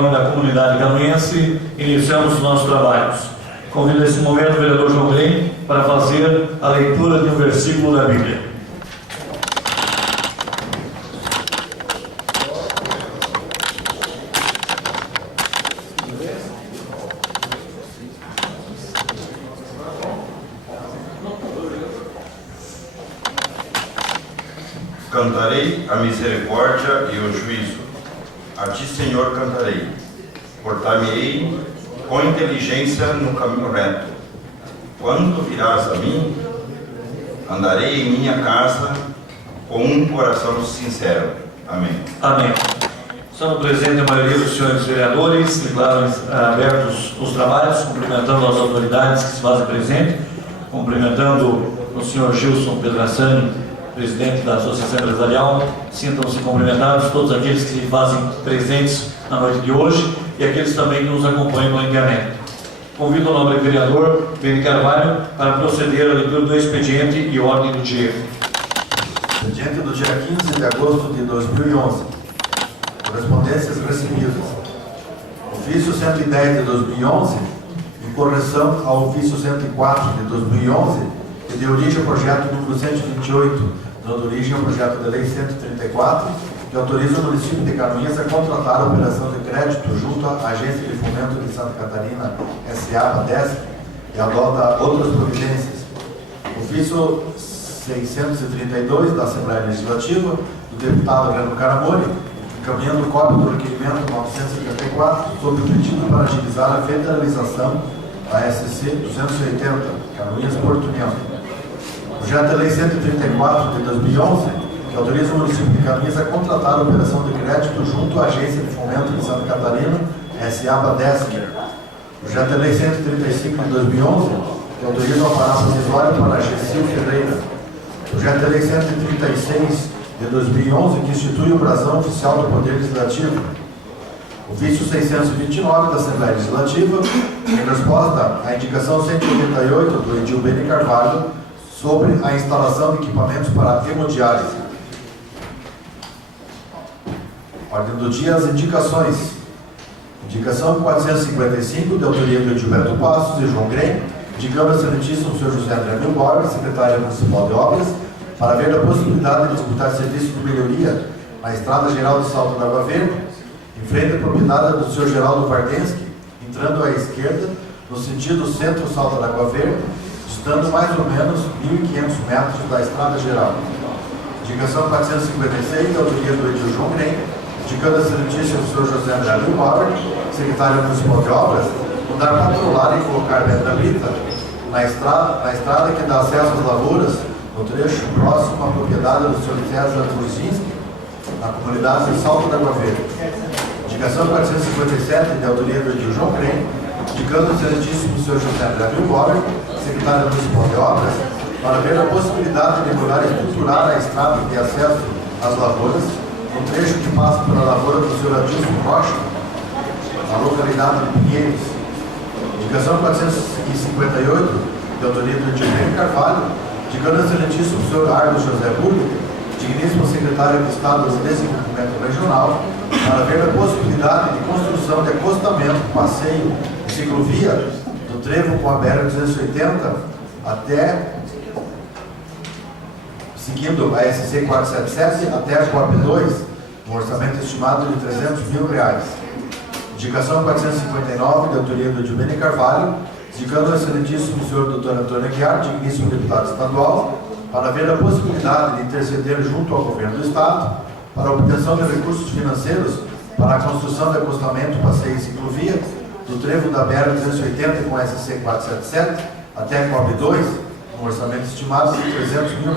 nome da comunidade canoense, iniciamos os nossos trabalhos. Convido nesse momento o vereador João Grem para fazer a leitura de um versículo da Bíblia. Cantarei a misericórdia e o juízo. A ti, Senhor, cantarei. Portar-me-ei com inteligência no caminho reto. Quando virás a mim, andarei em minha casa com um coração sincero. Amém. Amém. Estamos presentes a maioria dos senhores vereadores, declaram abertos os trabalhos, cumprimentando as autoridades que se fazem presentes, cumprimentando o senhor Gilson Pedrassani, presidente da Associação Empresarial. Sintam-se cumprimentados todos aqueles que se fazem presentes na noite de hoje e aqueles também que nos acompanham na internet. Convido o nobre vereador Beni Carvalho para proceder à leitura do expediente e ordem do dia. Expediente do dia 15 de agosto de 2011. Correspondências recebidas. Ofício 110 de 2011, em correção ao ofício 104 de 2011, que deu origem ao projeto número 128, dando origem ao projeto de lei 134, que autoriza o município de Canoinhas a contratar a operação de crédito junto à Agência de Fomento de Santa Catarina, S.A. ADESC, e adota outras providências. Ofício 632 da Assembleia Legislativa, do deputado Adriano Caramori, encaminhando cópia do requerimento 974 sobre o pedido para agilizar a federalização da SC 280, Canoinhas Porto União. Projeto de Lei 134 de 2011, que autoriza o município de Canoinhas a contratar a operação de crédito junto à Agência de Fomento de Santa Catarina, S.A. ADESC. Projeto de Lei 135 de 2011, que autoriza o aparato provisório para Gessil Ferreira. Projeto de Lei 136 de 2011, que institui o brasão oficial do Poder Legislativo. Ofício 629 da Assembleia Legislativa, em resposta à indicação 188 do edil Beni Carvalho, sobre a instalação de equipamentos para hemodiálise. Ordem do dia, as indicações. Indicação 455, de autoria do Edilberto Passos e João Grem, indicando ao excelentíssimo Sr. José André Milborg, secretário municipal de obras, para ver a possibilidade de disputar serviço de melhoria na Estrada Geral de Salto da Água Verde, em frente à propriedade do Sr. Geraldo Vardensky, entrando à esquerda, no sentido centro-Salto da Água Verde, distando mais ou menos 1.500 metros da Estrada Geral. Indicação 456, da autoria do edil João Grem, indicando a excelentíssimo Sr. José André Milborg, secretário municipal de obras, mandar patrolar e colocar pedra brita na estrada que dá acesso às lavouras, no trecho próximo à propriedade do Sr. César Burzinski, na comunidade de Salto da Água Verde. Indicação 457, de autoria do edil João Grem, indicando o excelentíssimo Sr. José André Milborg, secretário municipal de obras, para ver a possibilidade de melhorar e estruturar a estrada de acesso às lavouras, no trecho que passa pela lavoura do Sr. Adilson Rocha, na localidade de Pinheiros. Indicação 458, de autoria do edil Beni Carvalho, indicando o excelentíssimo Sr. Argos José Burgo, digníssimo secretário de Estado de Desenvolvimento Regional, para ver a possibilidade de construção de acostamento, passeio e ciclovia do trevo com a BR-280 até, seguindo a SC 477 até a Coab 2, um orçamento estimado de R$300 mil. Indicação 459, de autoria do edil Beni Carvalho, indicando ao excelentíssimo Sr. Dr. Antônio Aguiar, digníssimo deputado estadual, para ver a possibilidade de interceder junto ao governo do Estado para a obtenção de recursos financeiros para a construção de acostamento, passeio e ciclovia do trevo da BR-280 com SC 477 até a Coab 2, um orçamento estimado de R$300 mil.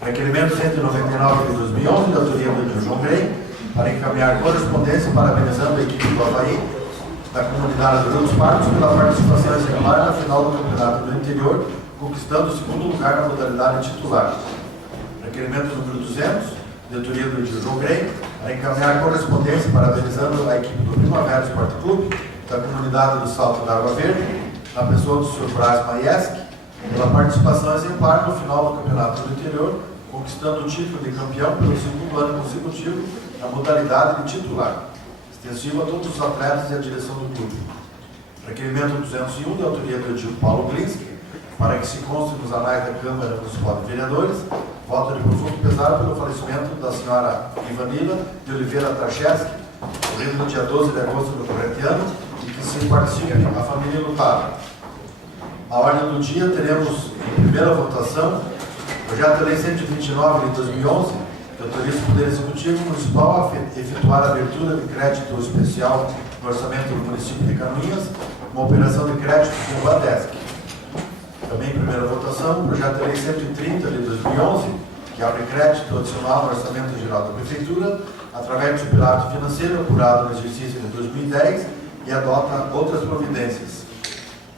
Requerimento 199 de 2011, de autoria do edil João Grem, para encaminhar correspondência parabenizando a equipe do Havaí, da comunidade do Rio dos Partos, pela participação exemplar na final do Campeonato do Interior, conquistando o segundo lugar na modalidade titular. Requerimento número 200, de autoria do edil João Grem, para encaminhar correspondência parabenizando a equipe do Primavera Esporte Clube, da comunidade do Salto da Água Verde, na pessoa do Sr. Brás Maieski, pela participação exemplar no final do Campeonato do Interior, conquistando o título de campeão pelo segundo ano consecutivo na modalidade de titular. extensivo a todos os atletas e a direção do clube. Requerimento 201, de autoria do Edil Paulo Klinski, para que se conste nos anais da Câmara Municipal de Vereadores, voto de profundo pesar pelo falecimento da senhora Ivanila de Oliveira Tacheski, ocorrido no dia 12 de agosto do corrente ano, e que se participe a família lutada. A ordem do dia teremos, em primeira votação, o projeto de lei 129 de 2011, que autoriza o Poder Executivo Municipal a efetuar a abertura de crédito especial no orçamento do município de Canoinhas, uma operação de crédito com o Badesc. Também em primeira votação, o projeto de lei 130 de 2011, que abre crédito adicional no orçamento geral da Prefeitura, através do superávit financeiro apurado no exercício de 2010 e adota outras providências.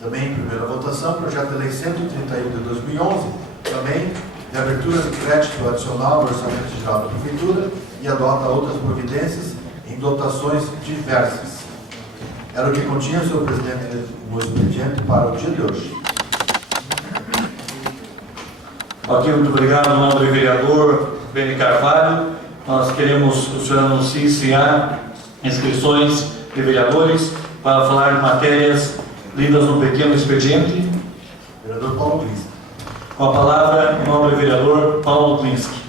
Também em primeira votação, o projeto de lei 131 de 2011, também de abertura de crédito adicional no orçamento geral da Prefeitura e adota outras providências em dotações diversas. Era o que continha, senhor presidente, no expediente para o dia de hoje. Ok, muito obrigado, nobre vereador Beni Carvalho. Nós queremos que o senhor anuncie se há inscrições de vereadores para falar de matérias lidas no pequeno expediente. Vereador Paulo Klinski. Com a palavra, o nobre vereador Paulo Klinski.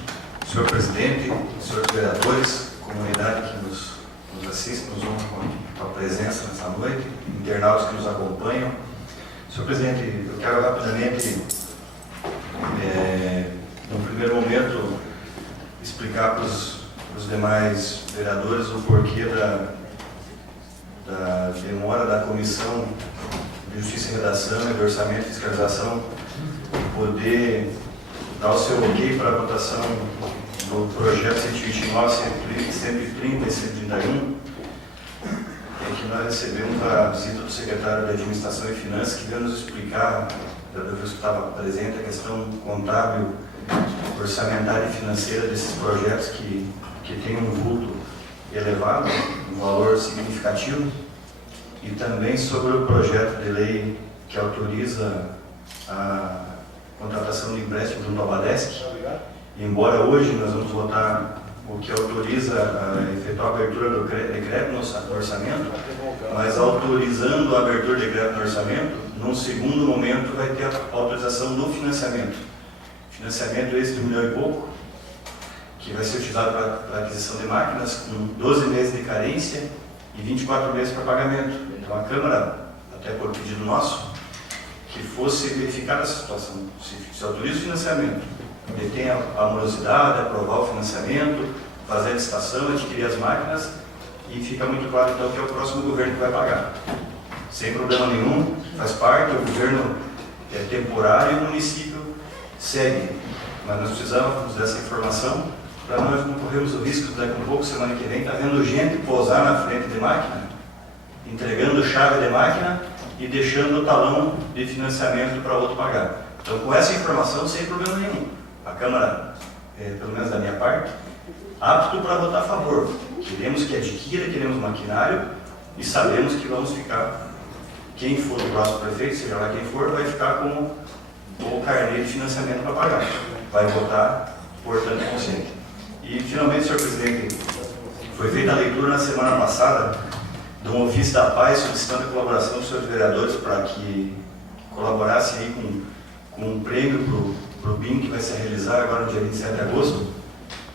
Senhor presidente, senhores vereadores, comunidade que nos assiste, nos honra com a presença nessa noite, internautas que nos acompanham. Senhor presidente, eu quero rapidamente, no primeiro momento, explicar para os demais vereadores o porquê da demora da Comissão de Justiça e Redação e do Orçamento e Fiscalização poder dar o seu ok para a votação do projeto 129, 130 e 131, é que nós recebemos a visita do secretário de Administração e Finanças, que veio nos explicar, eu estava presente, a questão contábil, orçamentária e financeira desses projetos que têm um vulto elevado, um valor significativo, e também sobre o projeto de lei que autoriza a contratação de empréstimo junto ao Badesc. Embora hoje nós vamos votar o que autoriza a efetuar a abertura do decreto no orçamento, mas autorizando a abertura do decreto no orçamento, num segundo momento vai ter a autorização do financiamento. Financiamento esse de 1 milhão e pouco, que vai ser utilizado para aquisição de máquinas, com 12 meses de carência e 24 meses para pagamento. Então a Câmara, até por pedido nosso, que fosse verificada essa situação. Se autoriza o financiamento, detém a morosidade, aprovar o financiamento, fazer a licitação, adquirir as máquinas, e fica muito claro então que é o próximo governo que vai pagar. Sem problema nenhum, faz parte, o governo é temporário e o município segue. Mas nós precisamos dessa informação para nós não corrermos o risco de daqui a pouco, semana que vem, está vendo gente pousar na frente de máquina, entregando chave de máquina e deixando o talão de financiamento para outro pagar. Então, com essa informação, sem problema nenhum, a Câmara, pelo menos da minha parte, apto para votar a favor. Queremos que adquira, queremos maquinário e sabemos que vamos ficar, quem for o próximo prefeito, seja lá quem for, vai ficar com o carnê de financiamento para pagar. Vai votar, portanto, consciente. E, finalmente, senhor presidente, foi feita a leitura na semana passada de um ofício da Paz solicitando a colaboração dos senhores vereadores para que colaborassem aí com um prêmio para o BIM que vai se realizar agora no dia 27 de agosto.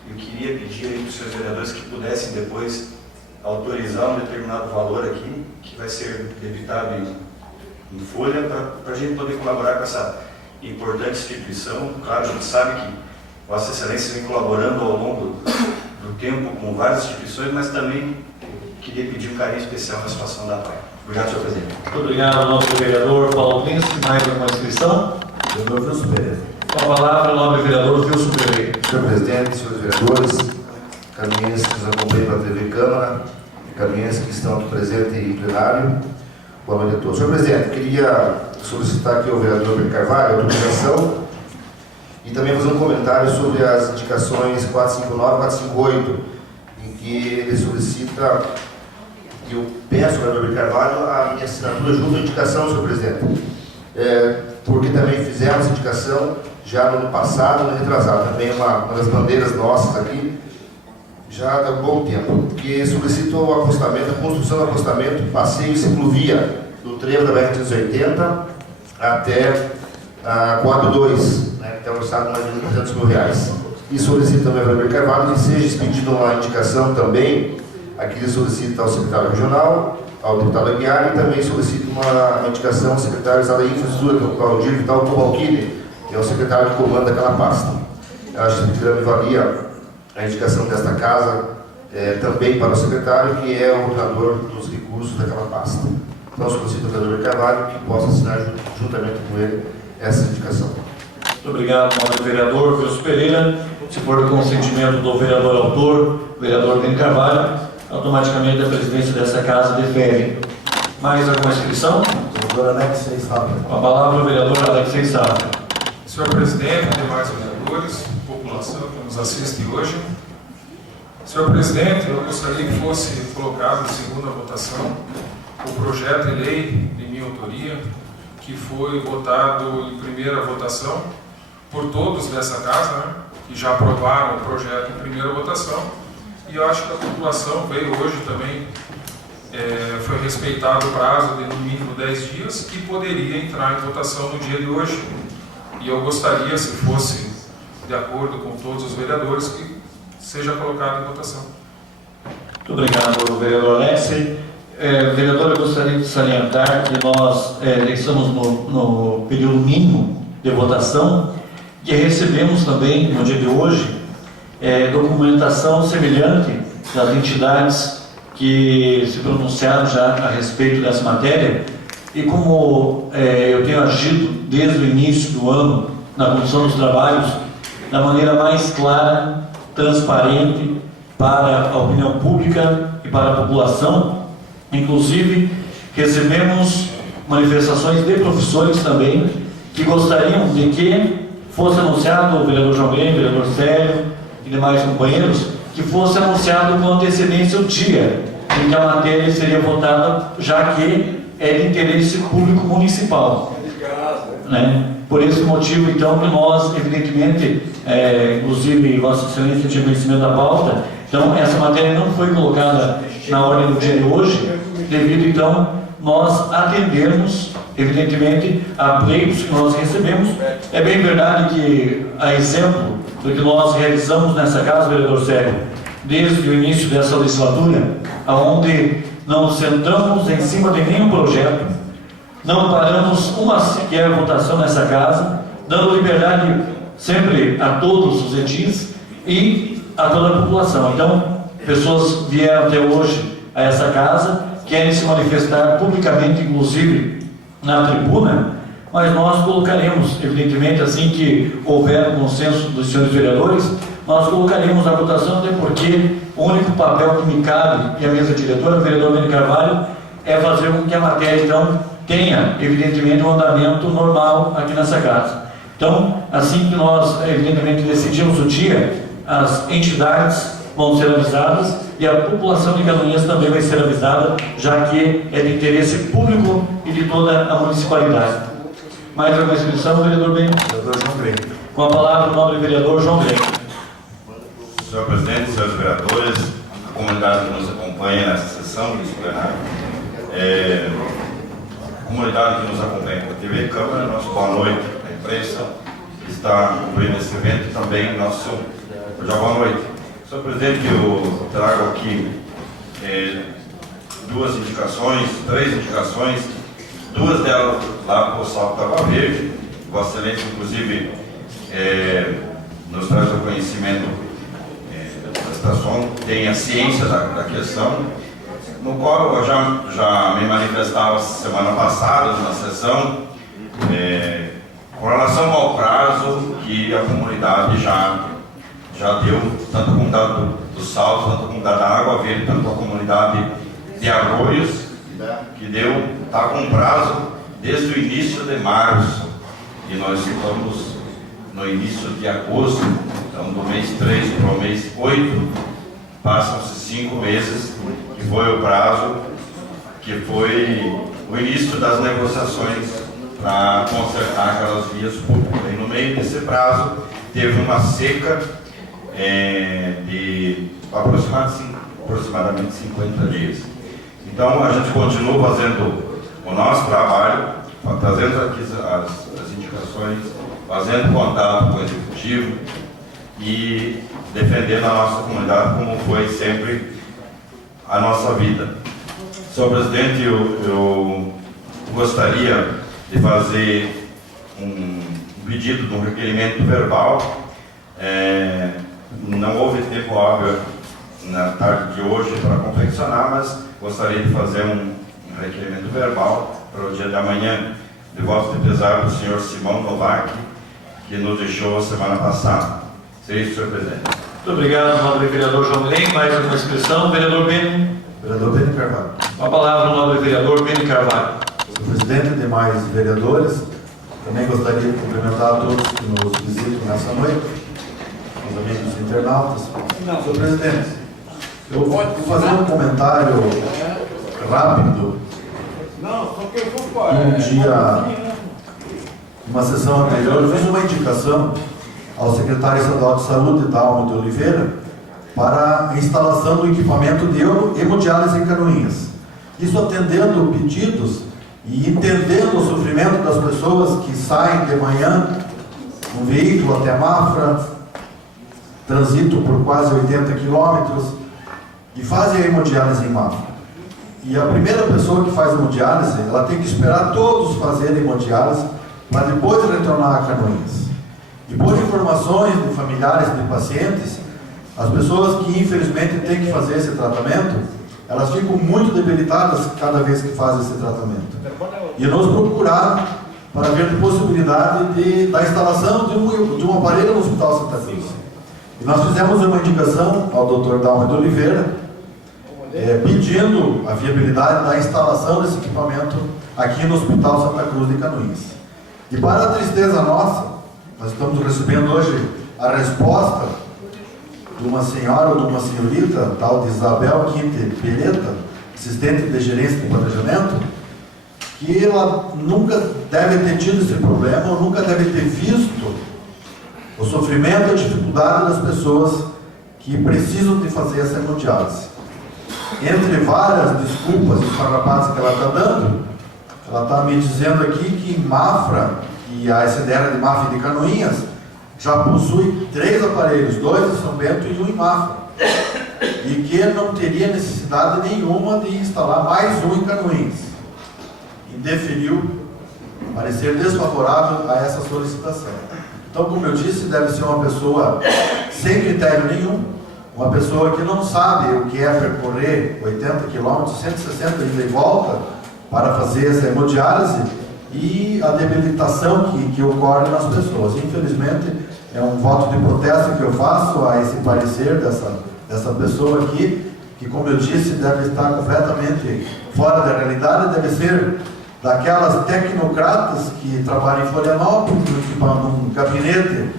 Eu queria pedir aí para os senhores vereadores que pudessem depois autorizar um determinado valor aqui, que vai ser debitado em folha, para a gente poder colaborar com essa importante instituição. Claro, a gente sabe que Vossa Excelência vem colaborando ao longo do tempo com várias instituições, mas também queria pedir um carinho especial na situação da PAI. Obrigado, senhor presidente. Muito obrigado ao nobre vereador Paulo Klinski. Mais uma inscrição? Vereador Wilson Pereira. Com a palavra, o nobre vereador Wilson Pereira. Senhor presidente, senhores vereadores, caminhenses que nos acompanham pela TV Câmara, caminhenses que estão aqui presentes em plenário, boa noite a todos. Senhor presidente, queria solicitar aqui ao vereador Beni Carvalho a autorização e também fazer um comentário sobre as indicações 459 e 458, em que ele solicita, e eu peço ao vereador Beni Carvalho a minha assinatura junto à indicação, senhor presidente, porque também fizemos indicação já no ano passado, no ano retrasado. Também uma das bandeiras nossas aqui, já há um bom tempo, que solicita o acostamento, a construção do acostamento, passeio e ciclovia do trevo da BR-380 até a Coab 2, né, que é orçado mais de R$200 mil. E solicita também ao vereador Carvalho que seja expedida uma indicação também, aqui ele solicita ao secretário regional, ao deputado Aguiar, e também solicita uma indicação ao secretário da Infraestrutura, que é o Claudir Vital Cobalcini, que é o secretário que comanda aquela pasta. Eu acho que ele avalia a indicação desta casa também para o secretário, que é o ordenador dos recursos daquela pasta. Então, solicito ao vereador Carvalho que possa assinar juntamente com ele essa indicação. Muito obrigado, nobre vereador Wilson Pereira. Se for do consentimento do vereador autor, vereador Ben Carvalho, automaticamente a presidência dessa casa defere. Mais alguma inscrição? Vereador Alexei Safra. Com a palavra o vereador Alexei Safra. Senhor presidente, demais vereadores, população que nos assiste hoje. Senhor presidente, eu gostaria que fosse colocado em segunda votação o projeto de lei de minha autoria, que foi votado em primeira votação por todos dessa casa, né, que já aprovaram o projeto em primeira votação. E eu acho que a população veio hoje também, foi respeitado o prazo de no mínimo 10 dias, que poderia entrar em votação no dia de hoje. E eu gostaria, se fosse de acordo com todos os vereadores, que seja colocado em votação. Muito obrigado, vereador Alexei. Vereador, eu gostaria de salientar que nós estamos no período mínimo de votação e recebemos também, no dia de hoje, documentação semelhante das entidades que se pronunciaram já a respeito dessa matéria. E como eu tenho agido desde o início do ano na Comissão dos Trabalhos, da maneira mais clara, transparente para a opinião pública e para a população, inclusive recebemos manifestações de professores também que gostariam de que fosse anunciado, o vereador João Grêmio, o vereador Célio e demais companheiros, que fosse anunciado com antecedência o dia em que a matéria seria votada, já que é de interesse público municipal. Né? Por esse motivo, então, que nós, evidentemente, inclusive Vossa Excelência tinha conhecimento da pauta, então essa matéria não foi colocada na ordem do dia de hoje, devido, então, nós atendermos, evidentemente, a pleitos que nós recebemos. É bem verdade que, a exemplo do que nós realizamos nessa casa, vereador Sérgio, desde o início dessa legislatura, onde não sentamos em cima de nenhum projeto, não paramos uma sequer votação nessa casa, dando liberdade sempre a todos os edis e a toda a população. Então, pessoas vieram até hoje a essa casa, querem se manifestar publicamente, inclusive na tribuna, mas nós colocaremos, evidentemente, assim que houver um consenso dos senhores vereadores, nós colocaremos a votação, até porque o único papel que me cabe, e a mesa diretora, o vereador Ben Carvalho, é fazer com que a matéria, então, tenha, evidentemente, um andamento normal aqui nessa casa. Então, assim que nós, evidentemente, decidimos o dia, as entidades vão ser avisadas e a população de Canoinhas também vai ser avisada, já que é de interesse público e de toda a municipalidade. Mais uma inscrição, vereador Ben? Vereador João Grêmio. Com a palavra, o nobre vereador João Grêmio. Senhor presidente, senhores vereadores, a comunidade que nos acompanha nessa sessão desse plenário, a comunidade que nos acompanha pela TV Câmara, nosso boa noite à imprensa que está cobrindo esse evento, e também nosso já boa noite. Senhor presidente, eu trago aqui três indicações, duas delas lá para o Salto da Água Verde. Vossa Excelência, inclusive, nos traz o conhecimento da situação, tem a ciência da questão, no qual eu já me manifestava semana passada na sessão, com relação ao prazo que a comunidade já deu, tanto a comunidade do Salto, tanto a comunidade da Água Verde, tanto a comunidade de Arroios, que está com prazo desde o início de março, e nós estamos no início de agosto, então do mês 3 para o mês 8, passam-se 5 meses, que foi o prazo, que foi o início das negociações para consertar aquelas vias públicas. E no meio desse prazo, teve uma seca de aproximadamente 50 dias. Então, a gente continua fazendo o nosso trabalho, trazendo aqui as indicações, fazendo contato com o Executivo e defendendo a nossa comunidade como foi sempre a nossa vida. Senhor presidente, eu gostaria de fazer um pedido de um requerimento verbal. Não houve tempo hábil na tarde de hoje para confeccionar, mas gostaria de fazer um requerimento verbal para o dia de amanhã, de voto de pesar do senhor Simão Novak, que nos deixou semana passada. Seria isso, senhor presidente. Muito obrigado, nobre vereador João Len. Mais uma inscrição, vereador Beni. Vereador Beni Carvalho. Com a palavra o nobre vereador Beni Carvalho. Senhor presidente e demais vereadores, também gostaria de cumprimentar a todos que nos visitam nessa noite, os amigos internautas. Senhor presidente, eu vou fazer um comentário rápido. Um dia, numa sessão anterior, eu fiz uma indicação ao secretário estadual de saúde, Dalmo de Oliveira, para a instalação do equipamento de hemodiálise em Canoinhas. Isso atendendo pedidos e entendendo o sofrimento das pessoas que saem de manhã no veículo até Mafra, transitam por quase 80 quilômetros e fazem a hemodiálise em Mafra. E a primeira pessoa que faz hemodiálise, ela tem que esperar todos fazerem hemodiálise para depois retornar a Canoinhas. E por informações de familiares de pacientes, as pessoas que infelizmente têm que fazer esse tratamento, elas ficam muito debilitadas cada vez que fazem esse tratamento. E nos procuraram para ver a possibilidade da instalação de um aparelho no Hospital Santa Cruz. E nós fizemos uma indicação ao Dr. Dalmo de Oliveira, pedindo a viabilidade da instalação desse equipamento aqui no Hospital Santa Cruz de Canoinhas. E para a tristeza nossa, nós estamos recebendo hoje a resposta de uma senhora ou de uma senhorita, tal de Isabel Quinte Pereta, assistente de gerência de planejamento, que ela nunca deve ter tido esse problema, ou nunca deve ter visto o sofrimento e a dificuldade das pessoas que precisam de fazer essa hemodiálise. Entre várias desculpas e farrapadas que ela está dando, ela está me dizendo aqui que em Mafra, e a SDR de Mafra e de Canoinhas, já possui 3 aparelhos, 2 em São Bento e 1 em Mafra. E que não teria necessidade nenhuma de instalar mais um em Canoinhas. E deferiu parecer desfavorável a essa solicitação. Então, como eu disse, deve ser uma pessoa sem critério nenhum, uma pessoa que não sabe o que é percorrer 80 km, 160 ida e volta para fazer essa hemodiálise e a debilitação que ocorre nas pessoas. Infelizmente, é um voto de protesto que eu faço a esse parecer dessa pessoa aqui, que, como eu disse, deve estar completamente fora da realidade, deve ser daquelas tecnocratas que trabalham em Florianópolis, num gabinete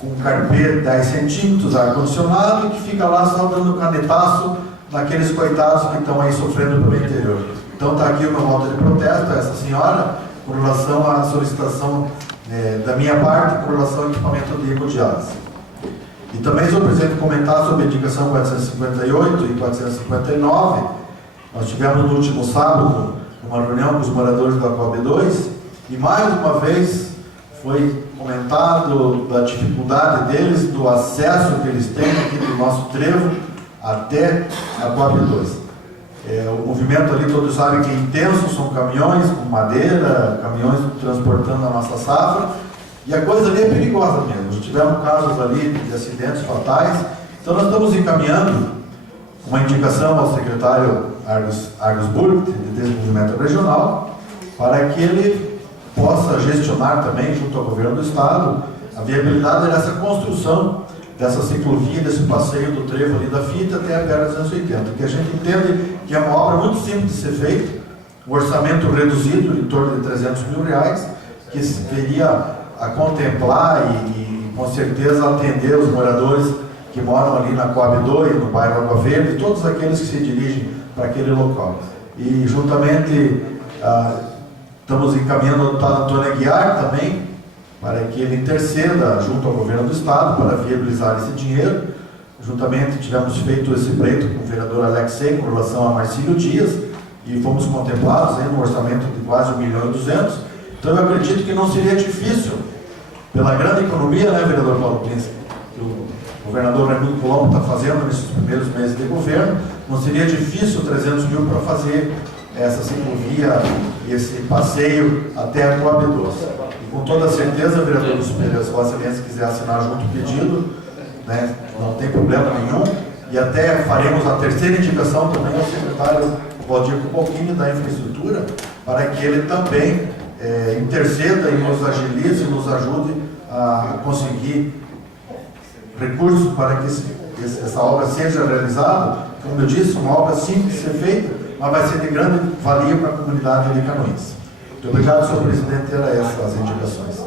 com um carpê 10 centímetros, ar-condicionado, que fica lá só dando canetaço naqueles coitados que estão aí sofrendo pelo interior. Então está aqui o meu voto de protesto a essa senhora, com relação à solicitação da minha parte, com relação ao equipamento de hemodiálise. E também, senhor presidente, comentar sobre a indicação 458 e 459. Nós tivemos no último sábado uma reunião com os moradores da COB 2 e mais uma vez foi comentado da dificuldade deles, do acesso que eles têm aqui do nosso trevo até a COB 2. O movimento ali, todos sabem que é intenso, são caminhões com madeira, caminhões transportando a nossa safra, e a coisa ali é perigosa mesmo. Já tivemos casos ali de acidentes fatais, então nós estamos encaminhando uma indicação ao secretário Argus Burg, de Desenvolvimento Regional, para que ele possa gestionar também, junto ao governo do Estado, a viabilidade dessa construção dessa ciclovia, desse passeio do trevo ali da fita até a BR-280, que a gente entende que é uma obra muito simples de ser feita, um orçamento reduzido, em torno de R$300 mil, que veria a contemplar e com certeza atender os moradores que moram ali na COB 2, no bairro Água Verde, todos aqueles que se dirigem para aquele local. E juntamente estamos encaminhando o deputado Antônio Aguiar também, para que ele interceda junto ao governo do Estado para viabilizar esse dinheiro, Juntamente tivemos feito esse pleito com o vereador Alexei com relação a Marcílio Dias e fomos contemplados no orçamento de quase 1.200.000. Então eu acredito que não seria difícil, pela grande economia, né, vereador Paulo Pinski, que o governador Raimundo Colombo está fazendo nesses primeiros meses de governo, não seria difícil 300 mil para fazer essa ciclovia e esse passeio até a Coab 12. E com toda certeza, vereador dos Pereiras, se Vossa Excelência quiser assinar junto o pedido, né, não tem problema nenhum, e até faremos a terceira indicação também ao secretário Valdir Coutinho da Infraestrutura, para que ele também interceda e nos agilize, nos ajude a conseguir recursos para que essa obra seja realizada. Como eu disse, uma obra simples de ser feita, mas vai ser de grande valia para a comunidade de Canoinhas. Muito obrigado, senhor presidente, era essas as indicações.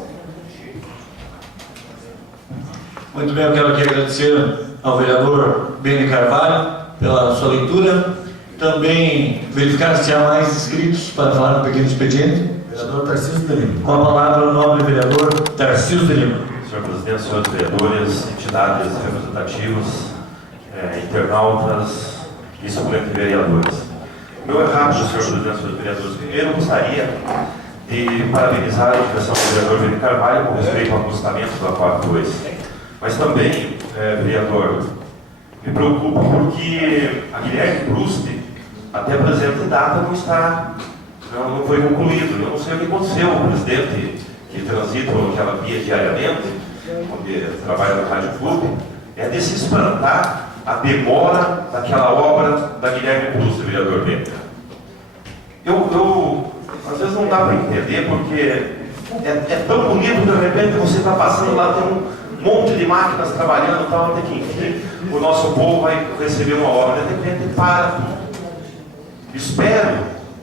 Muito bem, eu quero aqui agradecer ao vereador Beni Carvalho pela sua leitura. Também verificar se há mais inscritos para falar no pequeno expediente. Vereador Tarcísio de Lima. Com a palavra o nobre vereador Tarcísio de Lima. Senhor presidente, senhores vereadores, entidades representativas, internautas e suplentes vereadores. Meu errado, senhor presidente, senhores vereadores, primeiro eu gostaria de parabenizar a direção do vereador Beni Carvalho com respeito ao acostamento da Coab 2. Mas também, vereador, me preocupa porque a Guilherme Proust, até a presente data, não foi concluído. Eu não sei o que aconteceu. O presidente que transita aquela via diariamente, onde trabalha no Rádio Clube, é de se espantar a demora daquela obra da Guilherme Proust, vereador Beni. Às vezes não dá para entender, porque é tão bonito, de repente você está passando lá, tem um monte de máquinas trabalhando e tal, até que enfim o nosso povo vai receber uma obra, de repente para tudo. Espero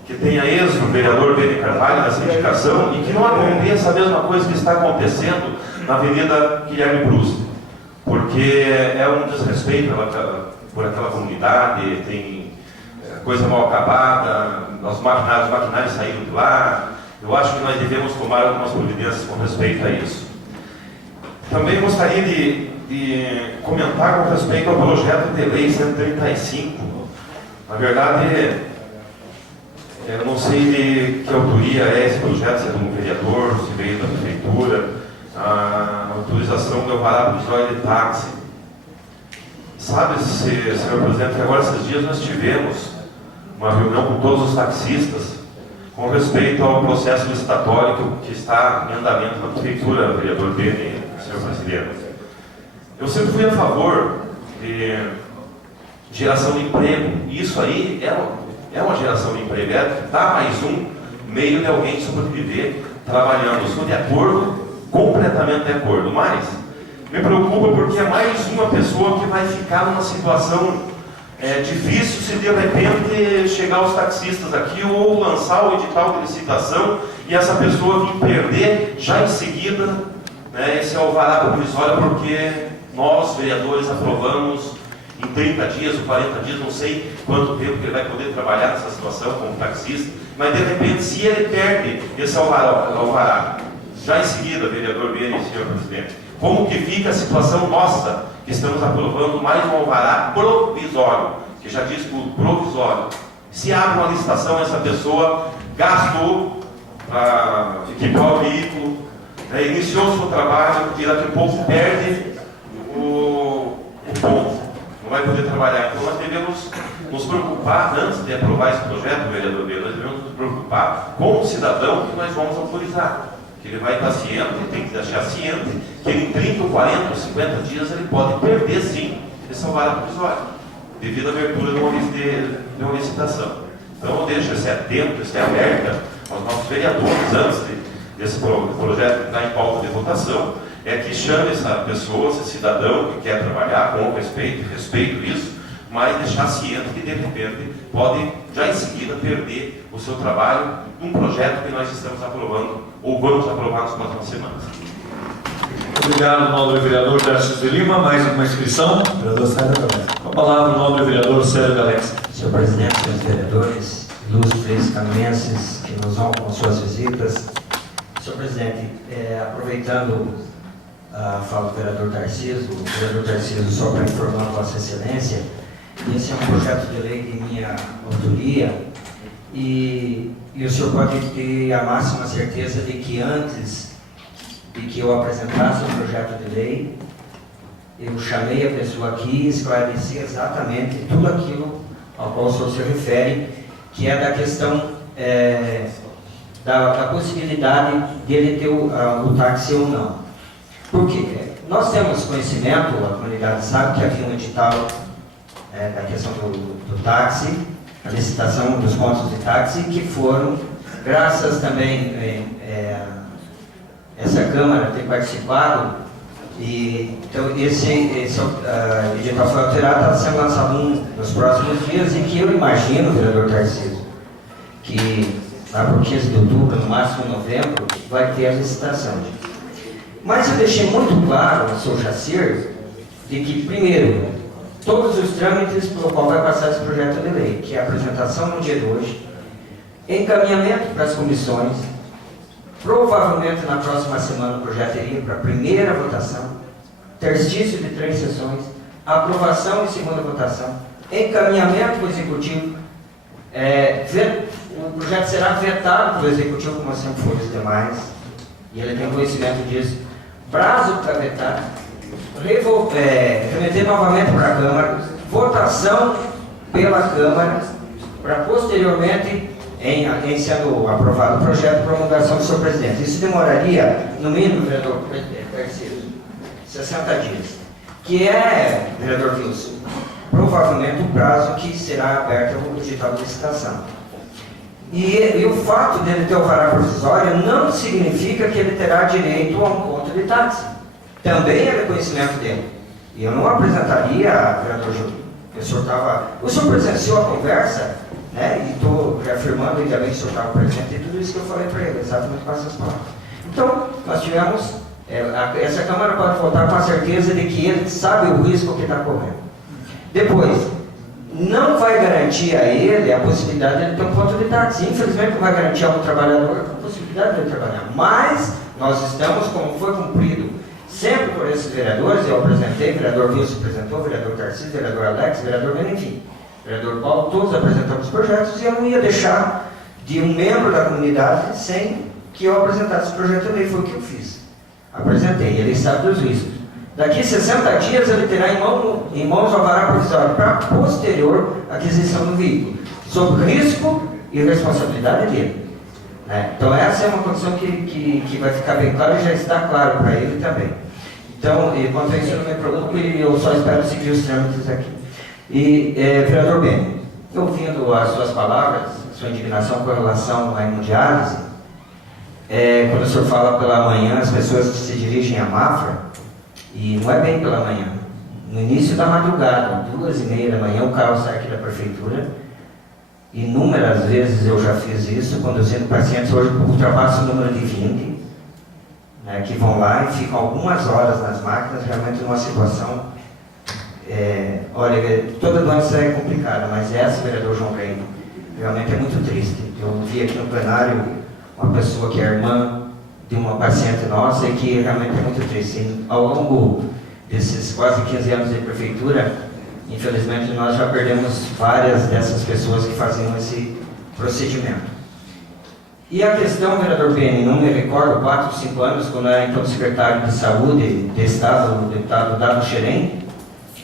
que tenha êxito o vereador Beni Carvalho nessa indicação e que não aconteça a mesma coisa que está acontecendo na Avenida Guilherme Proust, porque é um desrespeito por aquela comunidade, tem coisa mal acabada, os maquinários saíram de lá. Eu acho que nós devemos tomar algumas providências com respeito a isso. Também gostaria de comentar com respeito ao projeto de lei 135. Na verdade, eu não sei de que autoria é esse projeto, se é de um vereador, se veio da prefeitura, a autorização do alvará provisório de táxi. Sabe, senhor presidente, que agora esses dias nós tivemos uma reunião com todos os taxistas com respeito ao processo licitatório que está em andamento na prefeitura, vereador Beni, senhor presidente. Eu sempre fui a favor de geração de emprego, e isso aí é uma geração de emprego, dar mais um meio de alguém sobreviver trabalhando. Estou de acordo, completamente de acordo, mas me preocupa porque é mais uma pessoa que vai ficar numa situação difícil se de repente chegar os taxistas aqui ou lançar o edital de licitação e essa pessoa vir perder já em seguida, né, esse alvará provisório, porque nós, vereadores, aprovamos em 30 dias ou 40 dias, não sei quanto tempo que ele vai poder trabalhar nessa situação como taxista, mas de repente, se ele perde esse alvará já em seguida, vereador Beni, senhor presidente, como que fica a situação nossa, que estamos aprovando mais um alvará provisório, que já diz tudo, provisório. Se abre uma licitação, essa pessoa gastou para equipar o veículo, iniciou o seu trabalho e daqui a pouco perde o ponto, não vai poder trabalhar. Então nós devemos nos preocupar, antes de aprovar esse projeto, vereador Beni, nós devemos nos preocupar com o cidadão que nós vamos autorizar. Que ele vai estar ciente, tem que deixar ciente, que ele em 30, 40 ou 50 dias ele pode perder sim esse alvará provisório, devido à abertura de uma licitação. Então eu deixo esse atento, esse alerta aos nossos vereadores antes desse projeto entrar em pauta de votação, é que chame essa pessoa, esse cidadão que quer trabalhar com respeito isso, mas deixar ciente que de repente pode já em seguida perder o seu trabalho num projeto que nós estamos aprovando ou vamos aprovar nas próximas semanas. Obrigado, nobre vereador Tarcísio de Lima. Mais uma inscrição. Vereador Sérgio Galés. Com a palavra o nobre vereador Sérgio Galés. Senhor presidente, senhores vereadores, ilustres canoenses que nos honram com suas visitas. Senhor presidente, aproveitando a fala do vereador Tarcísio. O vereador Tarcísio, só para informar Vossa Excelência, esse é um projeto de lei de minha autoria e o senhor pode ter a máxima certeza de que antes de que eu apresentasse o projeto de lei, eu chamei a pessoa aqui e esclareci exatamente tudo aquilo ao qual o senhor se refere, que é da questão da possibilidade de ele ter o táxi ou não. Por quê? Nós temos conhecimento, a comunidade sabe que havia um edital da questão do táxi, a licitação dos pontos de táxi, que foram, graças também essa Câmara ter participado, e então esse edital foi alterado, está sendo lançado nos próximos dias, e que eu imagino, vereador Tarcísio, que lá por 15 de outubro, no máximo novembro, vai ter a licitação. Mas eu deixei muito claro ao seu Jacir de que, primeiro, todos os trâmites pelo qual vai passar esse projeto de lei, que é a apresentação no dia de hoje, encaminhamento para as comissões, provavelmente na próxima semana o projeto iria para a primeira votação, exercício de 3 sessões, aprovação em segunda votação, encaminhamento para o Executivo, o projeto será vetado pelo Executivo, como sempre foi os demais, e ele tem conhecimento disso, prazo para vetar, remeter novamente para a Câmara, votação pela Câmara, para posteriormente, em sendo aprovado o projeto, promulgação do seu presidente. Isso demoraria, no mínimo, vereador Tarcísio, 60 dias, que é, vereador Wilson, provavelmente o prazo que será aberto ao edital de licitação. E o fato dele ter o alvará provisório não significa que ele terá direito a um ponto de táxi. Também é reconhecimento dele. E eu não apresentaria, vereador Júlio, o senhor presenciou a conversa, né? E estou reafirmando ainda bem que o senhor estava presente em tudo isso que eu falei para ele, exatamente com essas palavras. Então, nós tivemos, essa Câmara pode votar com a certeza de que ele sabe o risco que está correndo. Depois, não vai garantir a ele a possibilidade de ele ter um ponto de táxi. Infelizmente, não vai garantir ao trabalhador a possibilidade de ele trabalhar. Mas, nós estamos, como foi cumprido sempre por esses vereadores, eu apresentei, o vereador Wilson apresentou, o vereador Tarcísio, o vereador Alex, o vereador Benefim, o vereador Paulo, todos apresentamos projetos, e eu não ia deixar de um membro da comunidade sem que eu apresentasse o projeto de lei. Foi o que eu fiz. Apresentei, ele sabe dos riscos. Daqui 60 dias ele terá em mãos o alvará provisório para posterior aquisição do veículo, sob risco e responsabilidade dele. Então essa é uma condição que vai ficar bem clara e já está claro para ele também. Então, quanto a isso, eu não me preocupo e eu só espero seguir os trâmites aqui. E, vereador Beni, ouvindo as suas palavras, sua indignação com relação à hemodiálise, quando o senhor fala pela manhã, as pessoas se dirigem à Mafra, e não é bem pela manhã, no início da madrugada, 2h30 da manhã, o carro sai aqui da prefeitura. Inúmeras vezes eu já fiz isso, conduzindo pacientes, hoje ultrapasso o número de 20, né, que vão lá e ficam algumas horas nas máquinas, realmente numa situação, olha, toda doença é complicada, mas essa, vereador João Reino, realmente é muito triste. Eu vi aqui no plenário uma pessoa que é irmã de uma paciente nossa e que realmente é muito triste. E, ao longo desses quase 15 anos de prefeitura, infelizmente nós já perdemos várias dessas pessoas que faziam esse procedimento. E a questão, vereador Beni, não me recordo, 4 ou 5 anos, quando era então secretário de saúde do Estado, o deputado Dado Xerém,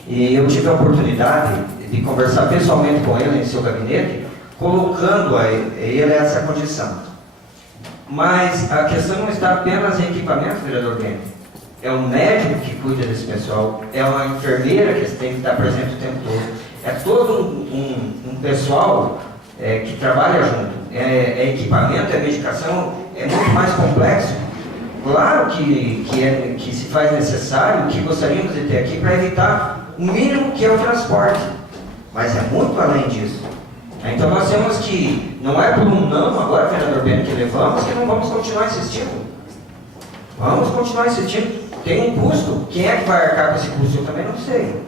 e eu tive a oportunidade de conversar pessoalmente com ele em seu gabinete, colocando a ele essa condição. Mas a questão não está apenas em equipamento, vereador Beni. É o médico que cuida desse pessoal, é uma enfermeira que tem que estar presente o tempo todo, é todo um pessoal que trabalha junto, é equipamento, é medicação, é muito mais complexo. Claro que se faz necessário, que gostaríamos de ter aqui para evitar o mínimo que é o transporte, mas é muito além disso. Então nós temos que, não é por um não agora, vereador Beni, que levamos, que não vamos continuar insistindo. Vamos continuar insistindo. Tem um custo. Quem é que vai arcar com esse custo? Eu também não sei.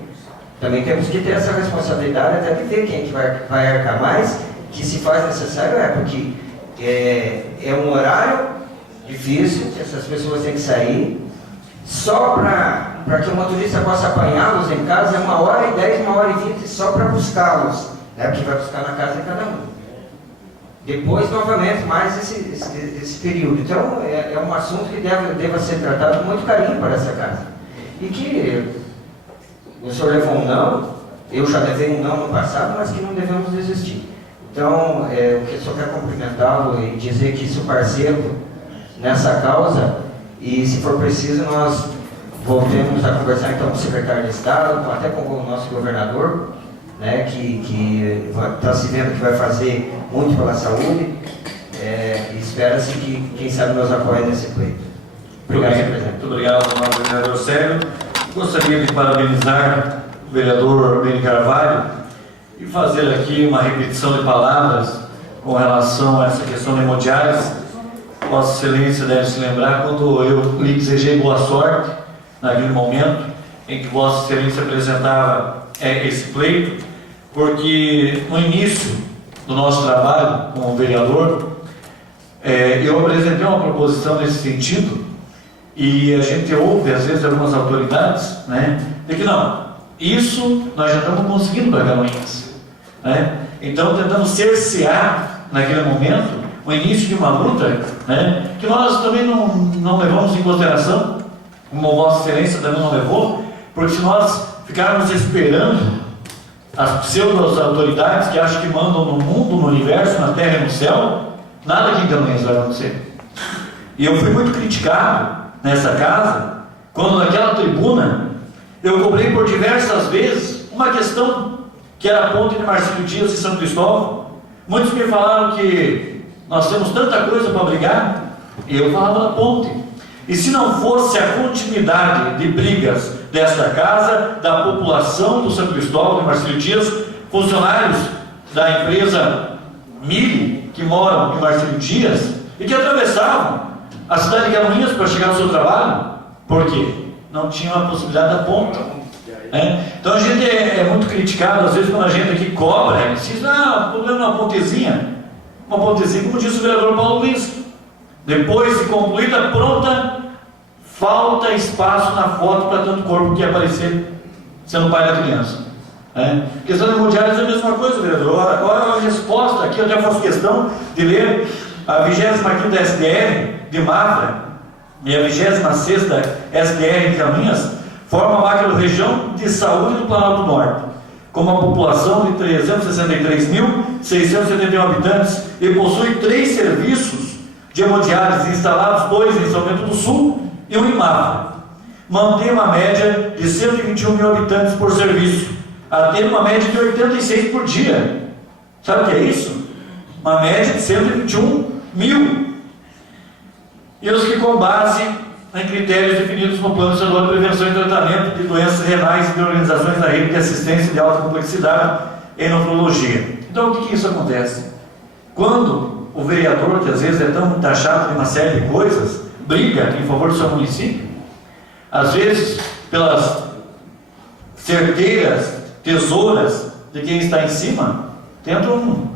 Também temos que ter essa responsabilidade até de ver quem é que vai arcar. Mas que se faz necessário porque é um horário difícil, essas pessoas têm que sair, só para que o motorista possa apanhá-los em casa, é 1h10, 1h20 só para buscá-los, né? Porque vai buscar na casa de cada um. Depois, novamente, mais esse período. Então, é um assunto que deva ser tratado com muito carinho para essa casa. E que o senhor levou um não, eu já levei um não no passado, mas que não devemos desistir. Então, eu só quero cumprimentá-lo e dizer que sou parceiro nessa causa e, se for preciso, nós voltemos a conversar então com o secretário de Estado, até com o nosso governador, né, que está se vendo que vai fazer muito pela saúde, e espera-se que, quem sabe, nos apoie nesse pleito. Obrigado, senhor presidente. Muito obrigado, nosso vereador Célio. Gostaria de parabenizar o vereador Beni Carvalho e fazer aqui uma repetição de palavras com relação a essa questão de hemodiálise. Vossa Excelência deve se lembrar quando eu lhe desejei boa sorte naquele momento em que Vossa Excelência apresentava esse pleito, porque no início do nosso trabalho como vereador, eu apresentei uma proposição nesse sentido e a gente ouve às vezes algumas autoridades, né, de que não, isso nós já estamos conseguindo para Canoinhas, né? Então tentando cercear naquele momento o início de uma luta, né, que nós também não levamos em consideração, como Vossa Excelência também não levou, porque se nós ficarmos esperando as pseudo-autoridades que acham que mandam no mundo, no universo, na terra e no céu, nada aqui em Canoinhas vai acontecer. E eu fui muito criticado nessa casa, quando naquela tribuna eu cobrei por diversas vezes uma questão que era a ponte de Marcílio Dias e São Cristóvão. Muitos me falaram que nós temos tanta coisa para brigar, e eu falava da ponte. E se não fosse a continuidade de brigas desta casa, da população do São Cristóvão e Marcílio Dias, funcionários da empresa Milho, que moram em Marcílio Dias, e que atravessavam a cidade de Canoinhas para chegar ao seu trabalho, por quê? Não tinha a possibilidade da ponte. Então a gente é muito criticado, às vezes, quando a gente aqui cobra, diz, o problema é uma pontezinha, como disse o vereador Paulo Luiz. Depois de concluída, pronta, falta espaço na foto para tanto corpo que ia aparecer sendo pai da criança. Questão de hemodiálise é a mesma coisa, vereador. Olha a resposta aqui, eu até faço questão de ler a 25ª SDR de Mafra e a 26ª SDR de Canoinhas, forma a macro-região de saúde do Planalto Norte, com uma população de 363.671 habitantes e possui 3 serviços de hemodiálise instalados, 2 em São Bento do Sul e 1 em Mafra. Mantém uma média de 121.000 habitantes por serviço, atendo uma média de 86 por dia. Sabe o que é isso? Uma média de 121.000. E os que com base em critérios definidos no Plano Estadual de Prevenção e Tratamento de Doenças Renais e de organizações da rede de assistência de alta complexidade em nefrologia. Então, o que isso acontece? Quando o vereador, que às vezes é tão taxado de uma série de coisas, briga em favor do seu município, às vezes pelas certeiras tesouras de quem está em cima, tentam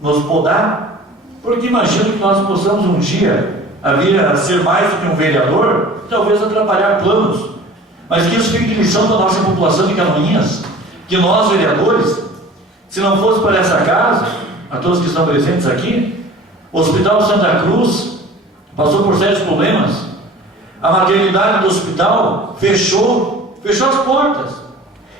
nos podar, porque imagino que nós possamos um dia a vir a ser mais do que um vereador, talvez atrapalhar planos, mas que isso fique de lição da nossa população de Canoinhas, que nós, vereadores, se não fosse para essa casa, a todos que estão presentes aqui, o Hospital Santa Cruz passou por sérios problemas, a maternidade do hospital fechou as portas,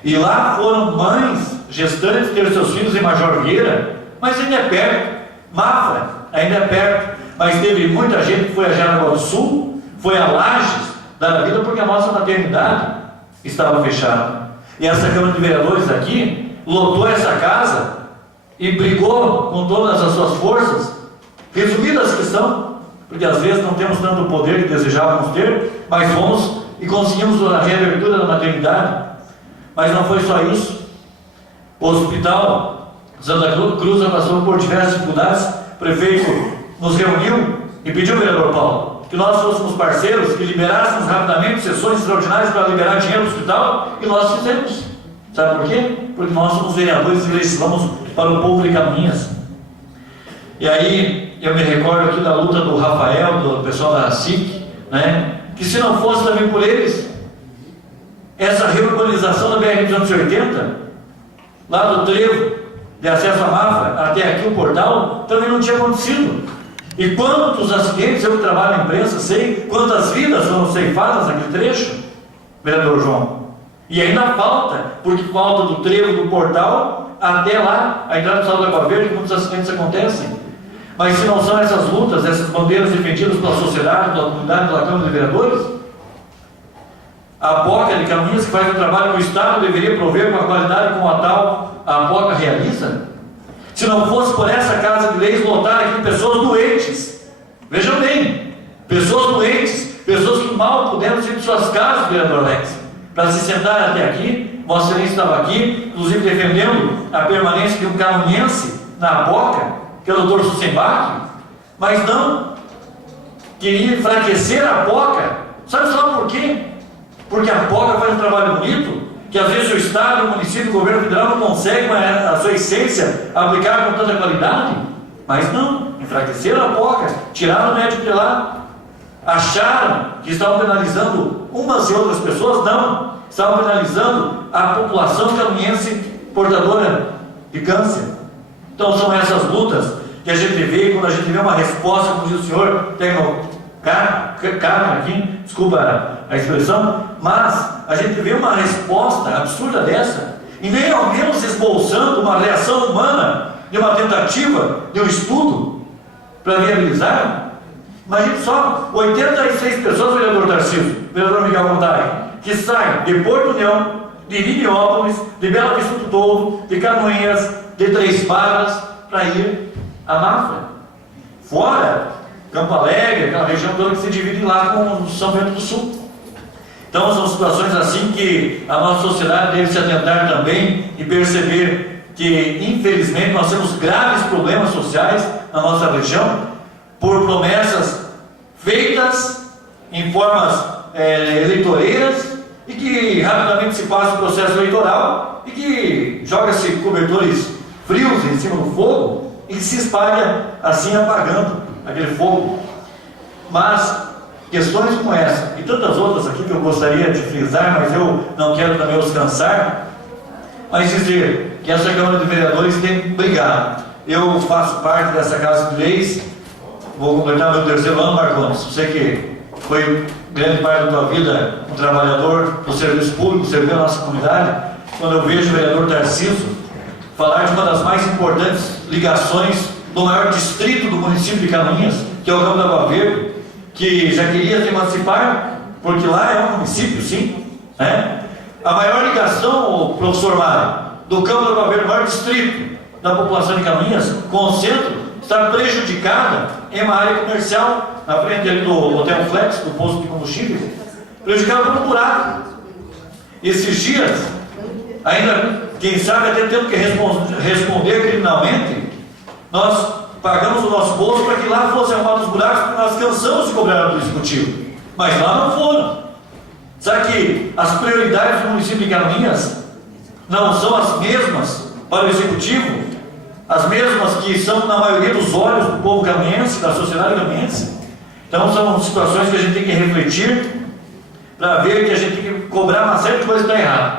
e lá foram mães gestantes ter seus filhos em Major Vieira, mas ainda é perto, Mafra ainda é perto, mas teve muita gente que foi a Jaraguá do Sul, foi a Lages da vida, porque a nossa maternidade estava fechada. E essa Câmara de Vereadores aqui lotou essa casa e brigou com todas as suas forças, resumidas que são, porque às vezes não temos tanto poder que desejávamos ter, mas fomos e conseguimos a reabertura da maternidade. Mas não foi só isso. O Hospital Santa Cruz passou por diversas dificuldades. O prefeito nos reuniu e pediu, vereador Paulo, que nós fôssemos parceiros, que liberássemos rapidamente sessões extraordinárias para liberar dinheiro do hospital, e nós fizemos. Sabe por quê? Porque nós somos vereadores e legislamos para o povo de Canoinhas. E aí eu me recordo aqui da luta do Rafael, do pessoal da SIC, né, que se não fosse também por eles, essa reurbanização da BR-280, lá do trevo de acesso à Mafra até aqui o portal, também não tinha acontecido. E quantos acidentes, eu que trabalho na imprensa, sei quantas vidas foram ceifadas naquele trecho, vereador João. E ainda falta, porque falta do trevo do portal até lá, a entrada do Salto da Água Verde, que muitos acidentes acontecem. Mas se não são essas lutas, essas bandeiras defendidas pela sociedade, pela comunidade, pela Câmara de Vereadores, a APOCA de Canoinhas, que faz um trabalho que o Estado deveria prover com a qualidade como a tal, a APOCA realiza, se não fosse por essa Casa de Leis lotar aqui pessoas doentes, vejam bem, pessoas doentes, pessoas que mal puderam sair de suas casas, vereador Alex, para se sentar até aqui. Vossa Excelência estava aqui, inclusive defendendo a permanência de um canoinhense na APOCA, que é o doutor Sussenbach, mas não, queria enfraquecer a APOCA. Sabe só por quê? Porque a APOCA faz um trabalho bonito, que às vezes o Estado, o município, o governo federal não consegue a sua essência aplicar com tanta qualidade. Mas não, enfraqueceram a APOCA, tiraram o médico de lá, acharam que estavam penalizando umas e outras pessoas. Não, estavam penalizando a população canoinhense portadora de câncer. Então são essas lutas que a gente vê, quando a gente vê uma resposta, como diz o senhor, Carmen aqui, desculpa a expressão, mas a gente vê uma resposta absurda dessa, e nem ao menos esboçando uma reação humana de uma tentativa, de um estudo para viabilizar. Imagine só, 86 pessoas, vereador Tarcísio, vereador Miguel Montari, que saem de Porto União, de Liniópolis, de Bela Vista do Toldo, de Canoinhas, de Três Barras, para ir a Mafra. Fora Campo Alegre, aquela região toda que se divide lá com São Bento do Sul. Então são situações assim que a nossa sociedade deve se atentar também e perceber que, infelizmente, nós temos graves problemas sociais na nossa região por promessas feitas em formas eleitoreiras, e que rapidamente se passa o processo eleitoral e que joga-se cobertores frios em cima do fogo e se espalha assim, apagando aquele fogo. Mas questões como essa e tantas outras aqui que eu gostaria de frisar, mas eu não quero também os cansar, mas dizer que essa Câmara de Vereadores tem que brigar. Eu faço parte dessa Casa de Leis, vou completar meu 3º ano, Marcones. Você que foi grande parte da tua vida um trabalhador do serviço público, serviu a nossa comunidade, quando eu vejo o vereador Tarcísio falar de uma das mais importantes ligações do maior distrito do município de Canoinhas, que é o Campo da Água Verde, que já queria se emancipar, porque lá é um município, sim, né? A maior ligação, o professor Mário, do Campo da Água Verde, o maior distrito da população de Canoinhas, com o centro, está prejudicada em uma área comercial, na frente ali do Hotel Flex, do posto de combustíveis, prejudicada por um buraco. Esses dias, ainda, quem sabe, até tendo que responder criminalmente, nós pagamos o nosso bolso para que lá fossem arrumados os buracos, porque nós cansamos de cobrar do executivo, mas lá não foram. Sabe que as prioridades do município de Canoinhas não são as mesmas para o executivo, as mesmas que são na maioria dos olhos do povo canoinhense, da sociedade canoinhense? Então são situações que a gente tem que refletir para ver que a gente tem que cobrar uma série de coisas que está errada,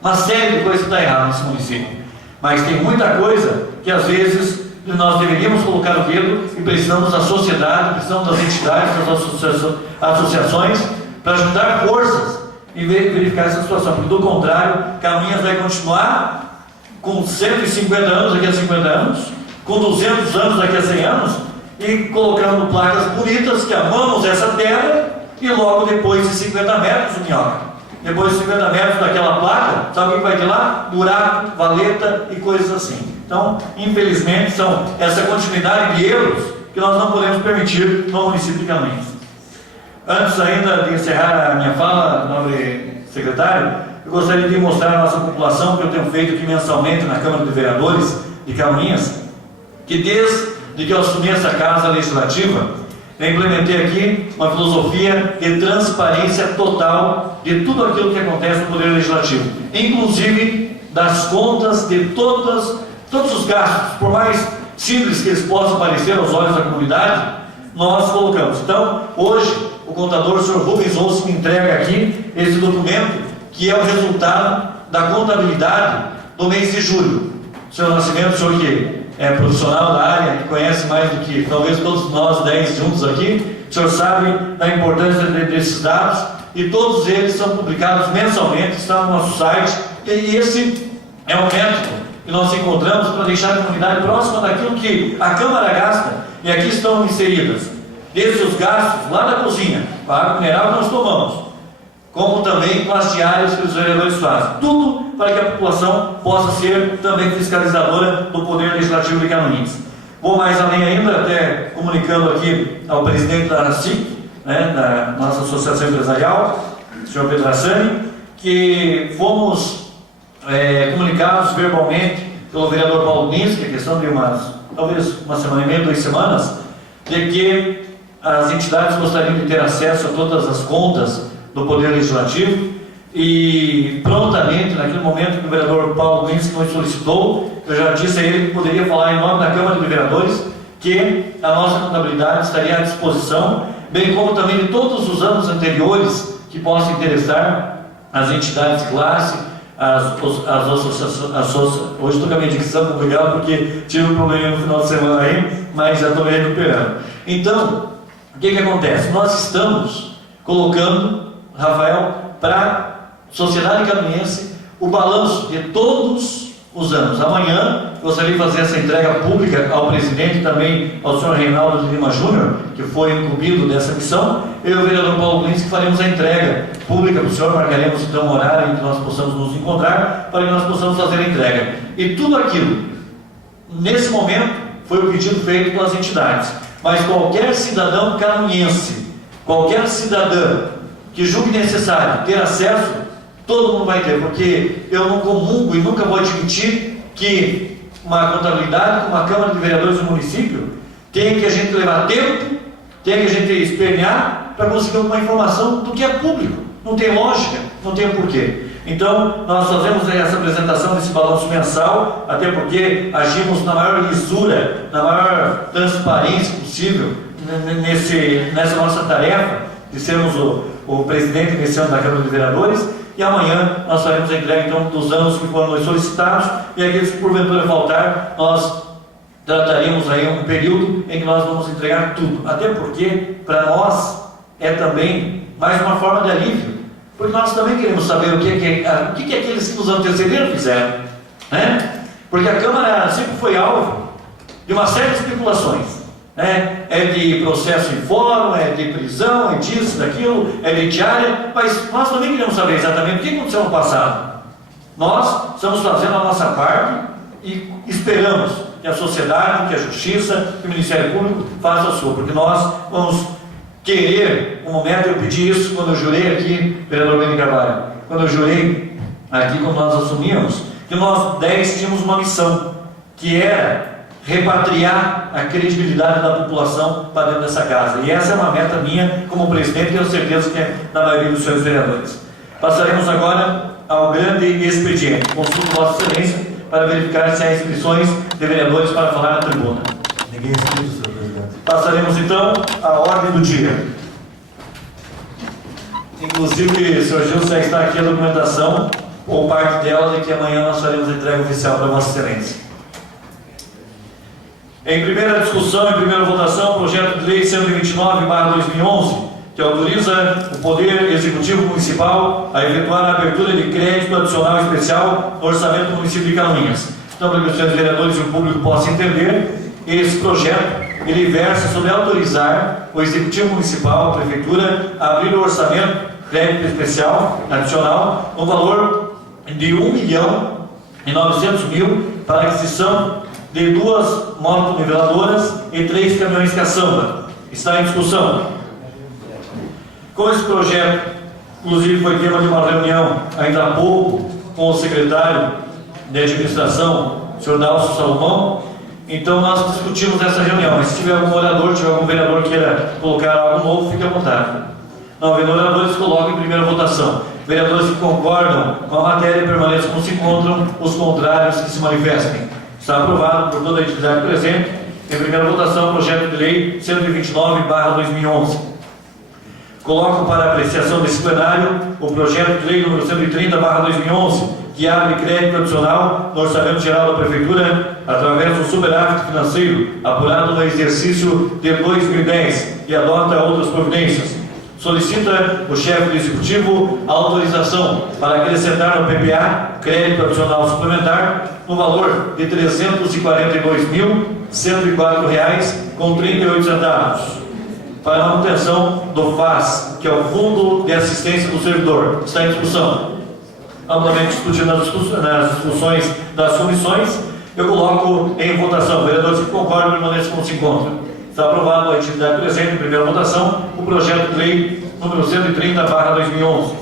uma série de coisas que está errada nesse município. Mas tem muita coisa que às vezes nós deveríamos colocar o dedo e precisamos da sociedade, precisamos das entidades, das associações, para juntar forças e verificar essa situação, porque do contrário, Canoinhas vai continuar com 150 anos daqui a 50 anos, com 200 anos daqui a 100 anos, e colocando placas bonitas que amamos essa terra, e logo depois de 50 metros, Minhoca, depois de 50 metros daquela placa, sabe o que vai ter lá? Buraco, valeta e coisas assim. Então, infelizmente, são essa continuidade de erros que nós não podemos permitir no município de Canoinhas. Antes ainda de encerrar a minha fala, nobre secretário, eu gostaria de mostrar à nossa população, que eu tenho feito aqui mensalmente na Câmara de Vereadores de Canoinhas, que desde que eu assumi essa Casa Legislativa, eu implementei aqui uma filosofia de transparência total de tudo aquilo que acontece no Poder Legislativo, inclusive das contas de todos os gastos, por mais simples que eles possam parecer aos olhos da comunidade, nós colocamos. Então, hoje, o contador, o senhor Rubens Olson, me entrega aqui esse documento, que é o resultado da contabilidade do mês de julho. Senhor Nascimento, o senhor que é profissional da área, que conhece mais do que talvez todos nós 10 juntos aqui, o senhor sabe da importância desses dados, e todos eles são publicados mensalmente, estão no nosso site, e esse é o método que nós encontramos para deixar a comunidade próxima daquilo que a Câmara gasta, e aqui estão inseridas, desde os gastos lá da cozinha, a água mineral que nós tomamos, como também com as diárias que os vereadores fazem. Tudo para que a população possa ser também fiscalizadora do Poder Legislativo de Canoinhas. Vou mais além ainda, até comunicando aqui ao presidente da ASIC, da nossa Associação Empresarial, o senhor Pedrassani, que fomos comunicados verbalmente pelo vereador Paulo Nins, que é questão de talvez uma semana e meia, 2 semanas, de que as entidades gostariam de ter acesso a todas as contas do Poder Legislativo, e prontamente, naquele momento que o vereador Paulo Nins nos solicitou, eu já disse a ele que poderia falar em nome da Câmara de Vereadores, que a nossa contabilidade estaria à disposição, bem como também de todos os anos anteriores que possam interessar as entidades de classe, as associações. Hoje estou com a minha dicção complicada porque tive um problema no final de semana aí, mas já estou me recuperando. Então, o que acontece? Nós estamos colocando, Rafael, para a sociedade canoinense o balanço de todos os anos. Amanhã gostaria de fazer essa entrega pública ao presidente e também ao senhor Reinaldo de Lima Júnior, que foi incumbido dessa missão. Eu e o vereador Paulo Lins que faremos a entrega pública para o senhor, marcaremos então um horário em que nós possamos nos encontrar para que nós possamos fazer a entrega. E tudo aquilo, nesse momento, foi o pedido feito pelas entidades. Mas qualquer cidadão canoinense, qualquer cidadã que julgue necessário ter acesso, todo mundo vai ter, porque eu não comungo e nunca vou admitir que uma contabilidade, uma Câmara de Vereadores do município, tem que a gente levar tempo, tem que a gente espernear para conseguir uma informação do que é público. Não tem lógica, não tem porquê. Então, nós fazemos essa apresentação desse balanço mensal, até porque agimos na maior lisura, na maior transparência possível nessa nossa tarefa de sermos o presidente nesse ano da Câmara de Vereadores, e amanhã nós faremos a entrega então, dos anos que foram solicitados, e aqueles que porventura faltar, nós trataríamos aí um período em que nós vamos entregar tudo, até porque para nós é também mais uma forma de alívio, porque nós também queremos saber o que aqueles que nos antecederam fizeram, né? Porque a Câmara sempre foi alvo de uma série de especulações, né? É de processo em fórum, é de prisão, é disso, daquilo, é de diária, mas nós também queremos saber exatamente o que aconteceu no passado. Nós estamos fazendo a nossa parte e esperamos que a sociedade, que a justiça, que o Ministério Público faça a sua, porque nós vamos querer, um momento eu pedi isso quando eu jurei aqui, vereador Beni Carvalho, quando eu jurei aqui, quando nós assumimos, que nós 10 tínhamos uma missão, que era repatriar a credibilidade da população para dentro dessa casa. E essa é uma meta minha como presidente, e tenho certeza que é da maioria dos senhores vereadores. Passaremos agora ao grande expediente. Consulto Vossa Excelência para verificar se há inscrições de vereadores para falar na tribuna. Ninguém inscrito, senhor presidente. Passaremos então à ordem do dia. Inclusive, o senhor Gilson já está aqui a documentação, ou parte dela, de que amanhã nós faremos a entrega oficial para Vossa Excelência. Em primeira discussão, em primeira votação, projeto de lei 129/2011, que autoriza o Poder Executivo Municipal a efetuar a abertura de crédito adicional especial no orçamento do município de Canoinhas. Então, para que os senhores vereadores e o público possam entender, esse projeto ele versa sobre autorizar o Executivo Municipal, a Prefeitura, a abrir o orçamento crédito especial adicional no valor de R$1.900.000 para a aquisição de 2 motoniveladoras e 3 caminhões caçamba. Está em discussão. Como esse projeto, inclusive, foi tema de uma reunião ainda há pouco com o secretário de administração, o senhor Dalcio Salomão, então nós discutimos essa reunião. Mas se tiver algum orador, tiver algum vereador que queira colocar algo novo, fique à vontade. Não havendo oradores, colocam em primeira votação. Vereadores que concordam com a matéria permaneçam como se encontram, os contrários que se manifestem. Está aprovado por toda a entidade presente. Em primeira votação, projeto de lei 129/2011. Coloco para apreciação desse plenário o projeto de lei número 130/2011, que abre crédito adicional no Orçamento Geral da Prefeitura através do superávit financeiro apurado no exercício de 2010 e adota outras providências. Solicita o chefe do Executivo a autorização para acrescentar no PPA crédito adicional suplementar no valor de R$ 342.104,38 para a manutenção do FAS, que é o Fundo de Assistência do Servidor. Está em discussão. Amplamente discutido nas discussões das comissões, eu coloco em votação. Vereadores que concordam permaneçam como se encontram. Está aprovado a atividade presente em primeira votação o projeto de lei número 130/2011.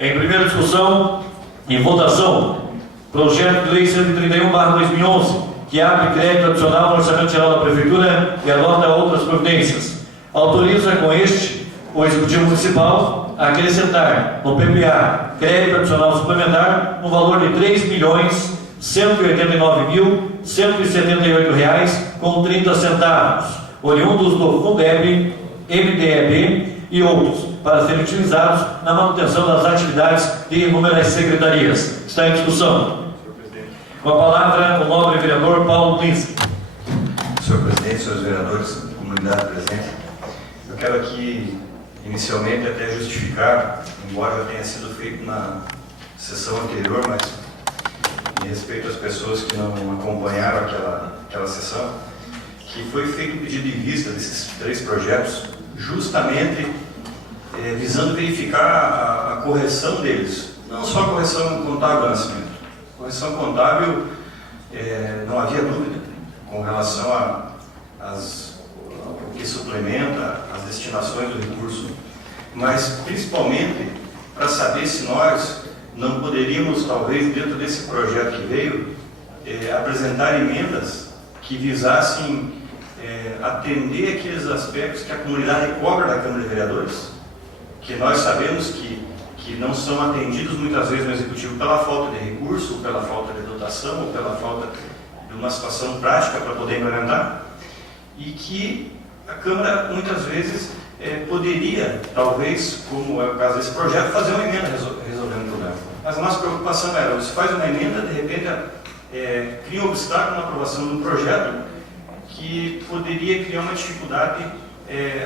Em primeira discussão e votação, projeto de lei 131/2011, que abre crédito adicional no Orçamento Geral da Prefeitura e adota outras providências. Autoriza com este o Executivo Municipal a acrescentar no PPA crédito adicional suplementar no valor de R$ 3.189.178,30, oriundos do Fundeb, MDEB e outros, para serem utilizados na manutenção das atividades de inúmeras secretarias. Está em discussão. Com a palavra, o nobre vereador Paulo Lins. Senhor presidente, senhores vereadores, comunidade presente, eu quero aqui, inicialmente, até justificar, embora já tenha sido feito na sessão anterior, mas em respeito às pessoas que não acompanharam aquela sessão, que foi feito um pedido de vista desses 3 projetos, justamente visando verificar a correção deles, não só a correção contábil do nascimento. Correção contábil, não havia dúvida com relação ao que suplementa as destinações do recurso, mas principalmente para saber se nós não poderíamos, talvez, dentro desse projeto que veio, apresentar emendas que visassem atender aqueles aspectos que a comunidade cobra da Câmara de Vereadores, que nós sabemos que não são atendidos muitas vezes no Executivo pela falta de recurso, pela falta de dotação, ou pela falta de uma situação prática para poder implementar, e que a Câmara muitas vezes poderia, talvez, como é o caso desse projeto, fazer uma emenda resolvendo o problema. Mas a nossa preocupação era, se faz uma emenda, de repente cria um obstáculo na aprovação de um projeto que poderia criar uma dificuldade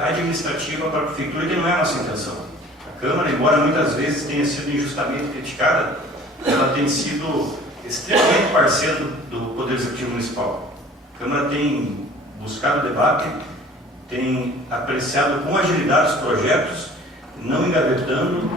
administrativa para a Prefeitura, que não é a nossa intenção. A Câmara, embora muitas vezes tenha sido injustamente criticada, ela tem sido extremamente parceira do Poder Executivo Municipal. A Câmara tem buscado debate, tem apreciado com agilidade os projetos, não engavetando,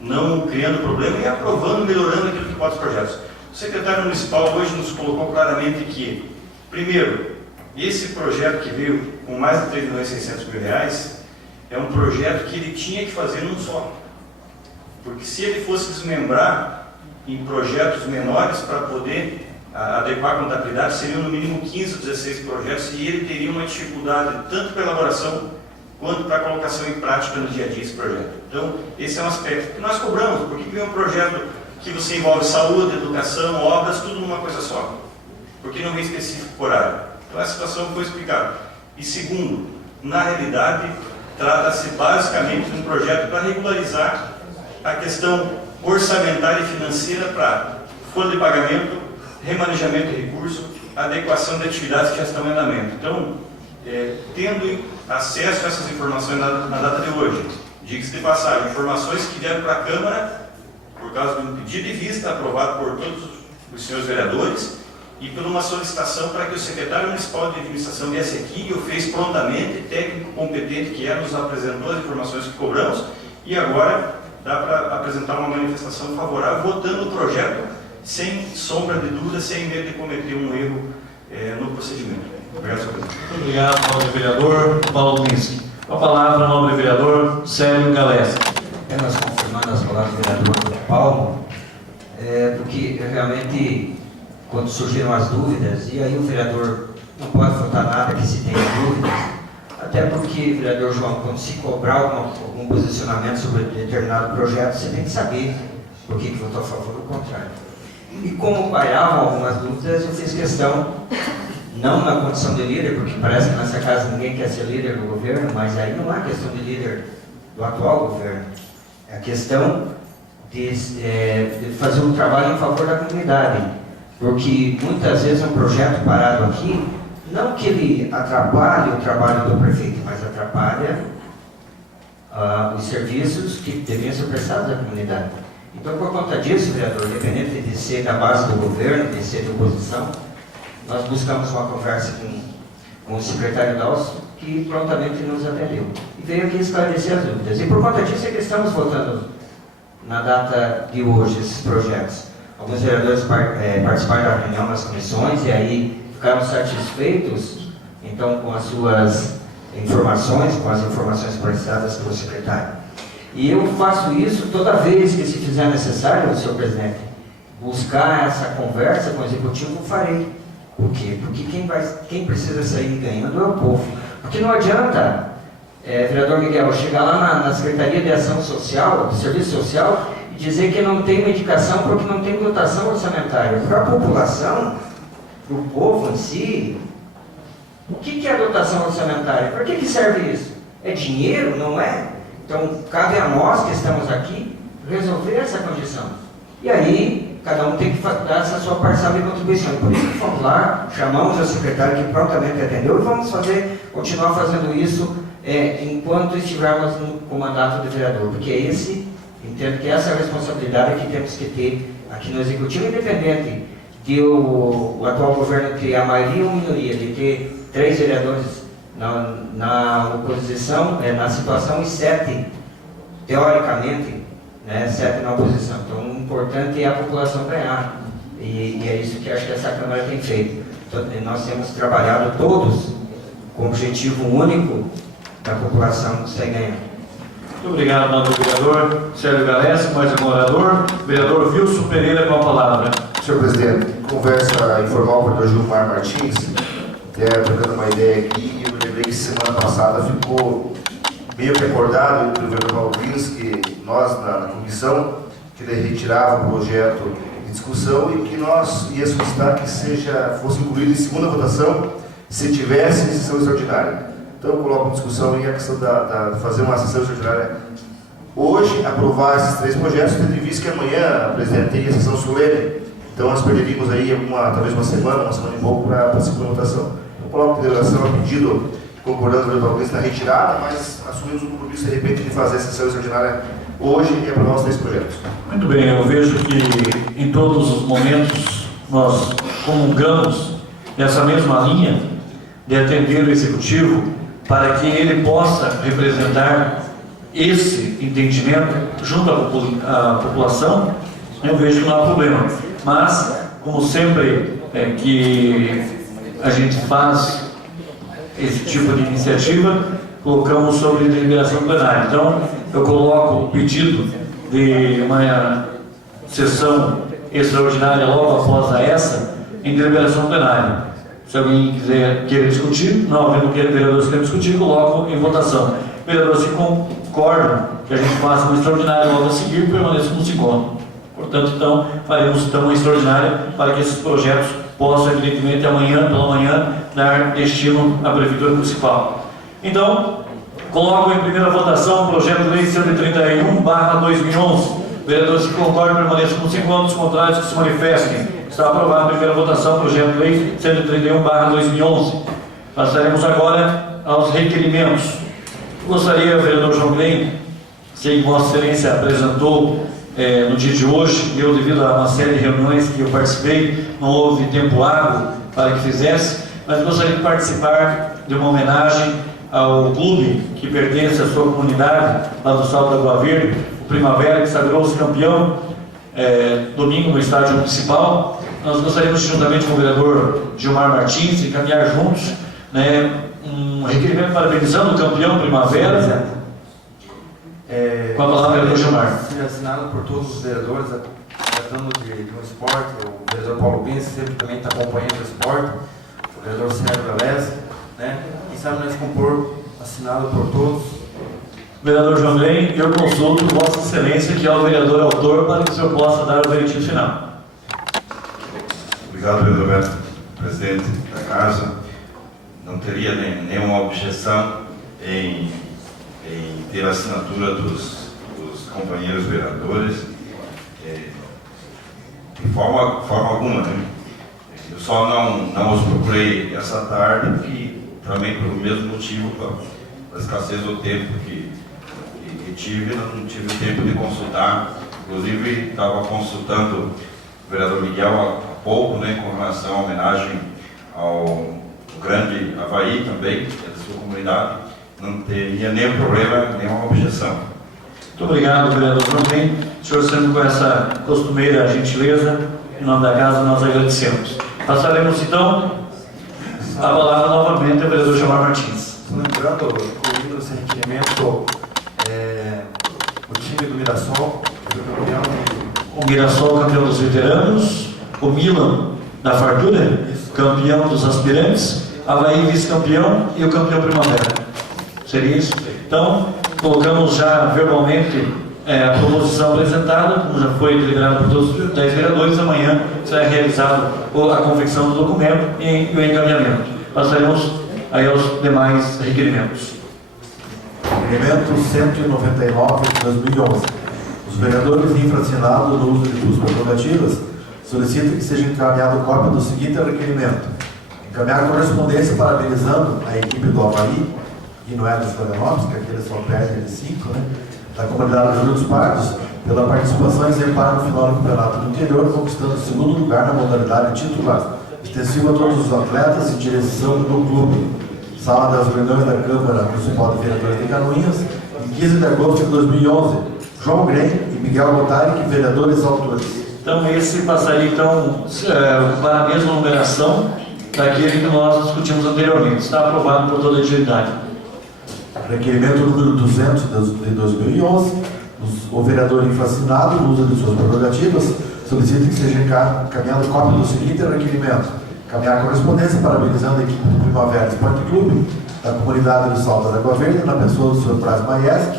não criando problema e aprovando, melhorando aquilo que pode os projetos. O secretário municipal hoje nos colocou claramente que, primeiro, esse projeto que veio com mais de R$ 3.600.000 é um projeto que ele tinha que fazer num só. Porque se ele fosse desmembrar em projetos menores para poder adequar a contabilidade, seriam no mínimo 15 ou 16 projetos e ele teria uma dificuldade tanto para a elaboração quanto para a colocação em prática no dia a dia desse projeto. Então, esse é um aspecto que nós cobramos. Por que vem um projeto que você envolve saúde, educação, obras, tudo numa coisa só? Por que não vem específico por área? Então, essa situação foi explicada. E segundo, na realidade, trata-se basicamente de um projeto para regularizar a questão orçamentária e financeira para folha de pagamento, remanejamento de recursos, adequação de atividades que já estão em andamento. Então, tendo acesso a essas informações na data de hoje, diga-se de passagem, informações que vieram para a Câmara por causa de um pedido de vista aprovado por todos os senhores vereadores e por uma solicitação para que o secretário municipal de administração viesse aqui e o fez prontamente, técnico competente que é, nos apresentou as informações que cobramos e agora dá para apresentar uma manifestação favorável, votando o projeto sem sombra de dúvida, sem medo de cometer um erro no procedimento. Obrigado, senhor presidente. Muito obrigado, nobre vereador Paulo Lins. Com a palavra, nobre vereador Célio Galés. Apenas confirmando as palavras do vereador Paulo, porque realmente, quando surgiram as dúvidas, e aí o vereador não pode votar nada que se tenha dúvidas, até porque, vereador João, quando se cobrar algum posicionamento sobre determinado projeto, você tem que saber por que votou a favor ou contrário. E como pairavam algumas dúvidas, eu fiz questão não na condição de líder, porque parece que nessa casa ninguém quer ser líder do governo, mas aí não há questão de líder do atual governo. É a questão de fazer um trabalho em favor da comunidade, porque muitas vezes um projeto parado aqui, não que ele atrapalhe o trabalho do prefeito, mas atrapalha os serviços que deveriam ser prestados à comunidade. Então, por conta disso, vereador, independente de ser da base do governo, de ser de oposição, nós buscamos uma conversa com o secretário Dalcio, que prontamente nos atendeu. E veio aqui esclarecer as dúvidas. E por conta disso é que estamos votando na data de hoje esses projetos. Alguns vereadores participaram da reunião nas comissões e aí ficaram satisfeitos, então, com as suas informações, com as informações prestadas pelo secretário. E eu faço isso toda vez que se fizer necessário, senhor presidente, buscar essa conversa com o executivo, eu farei. Por quê? Porque quem precisa sair ganhando é o povo. Porque não adianta, vereador Miguel, chegar lá na Secretaria de Ação Social, do Serviço Social, e dizer que não tem medicação porque não tem dotação orçamentária. Para a população, para o povo em si, o que é a dotação orçamentária? Para que serve isso? É dinheiro, não é? Então, cabe a nós que estamos aqui resolver essa condição. E aí, cada um tem que dar essa sua parcela de contribuição. Por isso que fomos lá, chamamos a secretária que prontamente atendeu e vamos continuar fazendo isso enquanto estivermos com o mandato de vereador. Porque entendo que essa é a responsabilidade que temos que ter aqui no Executivo, independente de o atual governo ter a maioria ou minoria, de ter 3 vereadores na oposição, na situação, e 7, teoricamente, 7 na oposição. Então, o importante é a população ganhar. E é isso que acho que essa Câmara tem feito. Então, nós temos trabalhado todos com o objetivo único da população sair ganhando. Muito obrigado, nobre vereador Sérgio Galés, mais um orador. Vereador Wilson Pereira com a palavra. Senhor presidente, conversa informal com o vereador Gilmar Martins, trocando uma ideia aqui, eu lembrei que semana passada ficou meio que acordado entre o vereador Paulo Lins, que nós, na comissão, que ele retirava o projeto de discussão e que nós ia solicitar que fosse incluído em segunda votação, se tivesse sessão extraordinária. Então, eu coloco em discussão aí a questão de fazer uma sessão extraordinária hoje, aprovar esses 3 projetos, tendo em vista que amanhã a presidente teria a sessão solene. Então, nós perderíamos aí talvez uma semana e pouco para a segunda votação. Eu coloco em deliberação a pedido, concordando com o vereador Luiz na retirada, mas assumimos o compromisso, de repente, de fazer a sessão extraordinária hoje e aprovar os 3 projetos. Muito bem, eu vejo que em todos os momentos nós comungamos nessa mesma linha de atender o Executivo para que ele possa representar esse entendimento junto à população. Eu vejo que não há problema. Mas, como sempre que a gente faz esse tipo de iniciativa, colocamos sobre deliberação plenária. Então, eu coloco o pedido de uma sessão extraordinária logo após essa, em deliberação plenária. Se alguém querer discutir, não havendo vereadores que querem discutir, coloco em votação. Vereadores que concordam que a gente faça uma extraordinária logo a seguir, permaneçam no segundo. Portanto, então, faremos uma extraordinária para que esses projetos possam, evidentemente, pela manhã, dar destino à Prefeitura Municipal. Então, coloco em primeira votação o projeto de lei 131/2011. Vereadores que concordam permaneçam no segundo, os contrários que se manifestem. Está aprovado em primeira votação o projeto de lei 131/2011. Passaremos agora aos requerimentos. Gostaria, vereador João Glenn, sei que Vossa Excelência apresentou no dia de hoje, eu, devido a uma série de reuniões que eu participei, não houve tempo hábil para que fizesse, mas gostaria de participar de uma homenagem ao clube que pertence à sua comunidade, lá do Salto da Boa Verde, o Primavera, que sagrou-se campeão domingo no estádio municipal. Nós gostaríamos, juntamente com o vereador Gilmar Martins, encaminhar juntos um requerimento parabenizando o campeão Primavera. Com a palavra, vereador Gilmar. Seja assinado por todos os vereadores, tratando de um esporte, o vereador Paulo Pinto sempre também está acompanhando o esporte, o vereador Sérgio Galés, quem sabe nós compor, assinado por todos. Vereador João Glenn, eu consulto Vossa Excelência, que é o vereador autor, para que o senhor possa dar o veredito final. Obrigado, vereador Beto. presidente da casa, não teria nenhuma objeção em ter a assinatura dos companheiros vereadores, de forma alguma, né? Eu só não os procurei essa tarde, porque também pelo mesmo motivo, pela escassez do tempo que tive, não tive o tempo de consultar. Inclusive, estava consultando o vereador Miguel há pouco, né, com relação à homenagem ao grande Havaí também, que é da sua comunidade. Não teria nenhum problema, nenhuma objeção. Muito obrigado, vereador João Grem. O senhor sendo com essa costumeira gentileza, em nome da casa, nós agradecemos. Passaremos, então, a palavra novamente ao vereador Gilmar Martins. Lembrando, incluindo esse requerimento, o time do Mirassol, que foi campeão. O Mirassol, campeão dos veteranos, o Milan, da Fartura, campeão dos aspirantes, Havaí, vice-campeão e o campeão primavera. Seria isso? Então, colocamos já verbalmente a proposição apresentada, como já foi deliberado por todos os 10 vereadores. Amanhã será realizado a confecção do documento e o encaminhamento. Passaremos aí aos demais requerimentos. Requerimento 199 de 2011. Os vereadores infracionados no uso de suas prerrogativas solicitam que seja encaminhado cópia do seguinte requerimento: encaminhar correspondência parabenizando a equipe do Havaí, e não é dos Florianópolis, que aqui eles só perdem de 5, né, da comunidade Júlio dos Pardos, pela participação exemplar no final do campeonato do interior, conquistando o segundo lugar na modalidade titular, extensivo a todos os atletas e direção do clube. Sala das reuniões da Câmara Municipal de Vereadores de Canoinhas, em 15 de agosto de 2011. João Grem e Miguel Botaric, vereadores autores. Então, esse passaria, então, para a mesma numeração daquele que nós discutimos anteriormente. Está aprovado por toda a legitimidade. Requerimento número 200 de 2011. O vereador infracionado, no uso de suas prerrogativas, solicita que seja encaminhado cópia do seguinte requerimento: encaminhar correspondência parabenizando a equipe do Primavera Esporte Clube, da comunidade do Salto da Água Verde, na pessoa do Sr. Braz Maieski,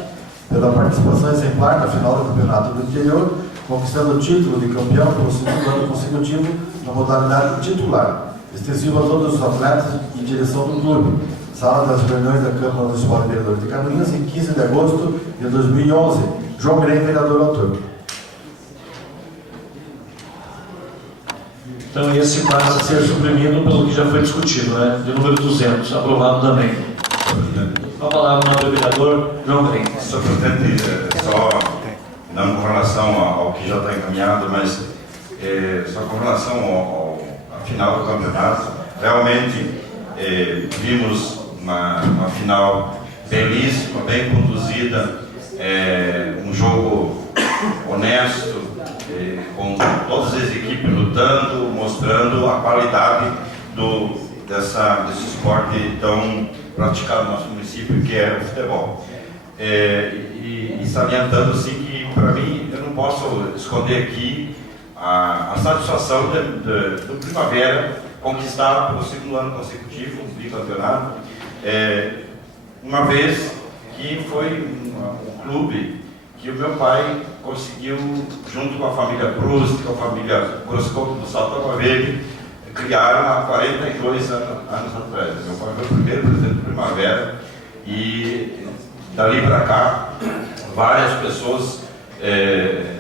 pela participação exemplar na final do Campeonato do Interior, conquistando o título de campeão pelo segundo ano consecutivo na modalidade titular, extensivo a todos os atletas e direção do clube. Sala das reuniões da Câmara Municipal de Vereadores de Canoinhas, em 15 de agosto de 2011. João Grem, vereador autor. Então, esse passa a ser suprimido pelo que já foi discutido, né? De número 200, aprovado também. Com a palavra o vereador João Grem. Senhor presidente, só não com relação ao que já está encaminhado, mas só com relação à final do campeonato, realmente vimos uma final belíssima, bem conduzida, um jogo honesto, com todas as equipes lutando, mostrando a qualidade desse esporte tão praticado no nosso município, que é o futebol. E salientando assim que, para mim, eu não posso esconder aqui a satisfação do Primavera conquistar pelo segundo ano consecutivo um bicampeonato, uma vez que foi um clube que o meu pai conseguiu, junto com a família Proust, com a família Groscoto do Salto Água Verde, criaram há 42 anos atrás. Meu pai foi o primeiro presidente do Primavera e dali para cá várias pessoas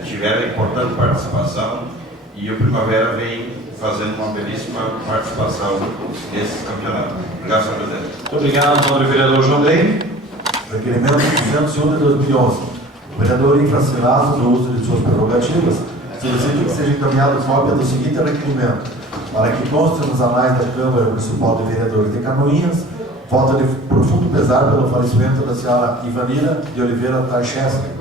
tiveram importante participação e o Primavera vem fazendo uma belíssima participação nesse campeonato. Obrigado, senhor presidente. Muito obrigado, nobre vereador João Grem. Requerimento 201 de 2011. O vereador infracionado, no uso de suas prerrogativas, solicita que seja encaminhado cópia do seguinte requerimento: para que conste nos anais da Câmara Municipal de Vereadores de Canoinhas, voto de profundo pesar pelo falecimento da senhora Ivanira de Oliveira Tarchester,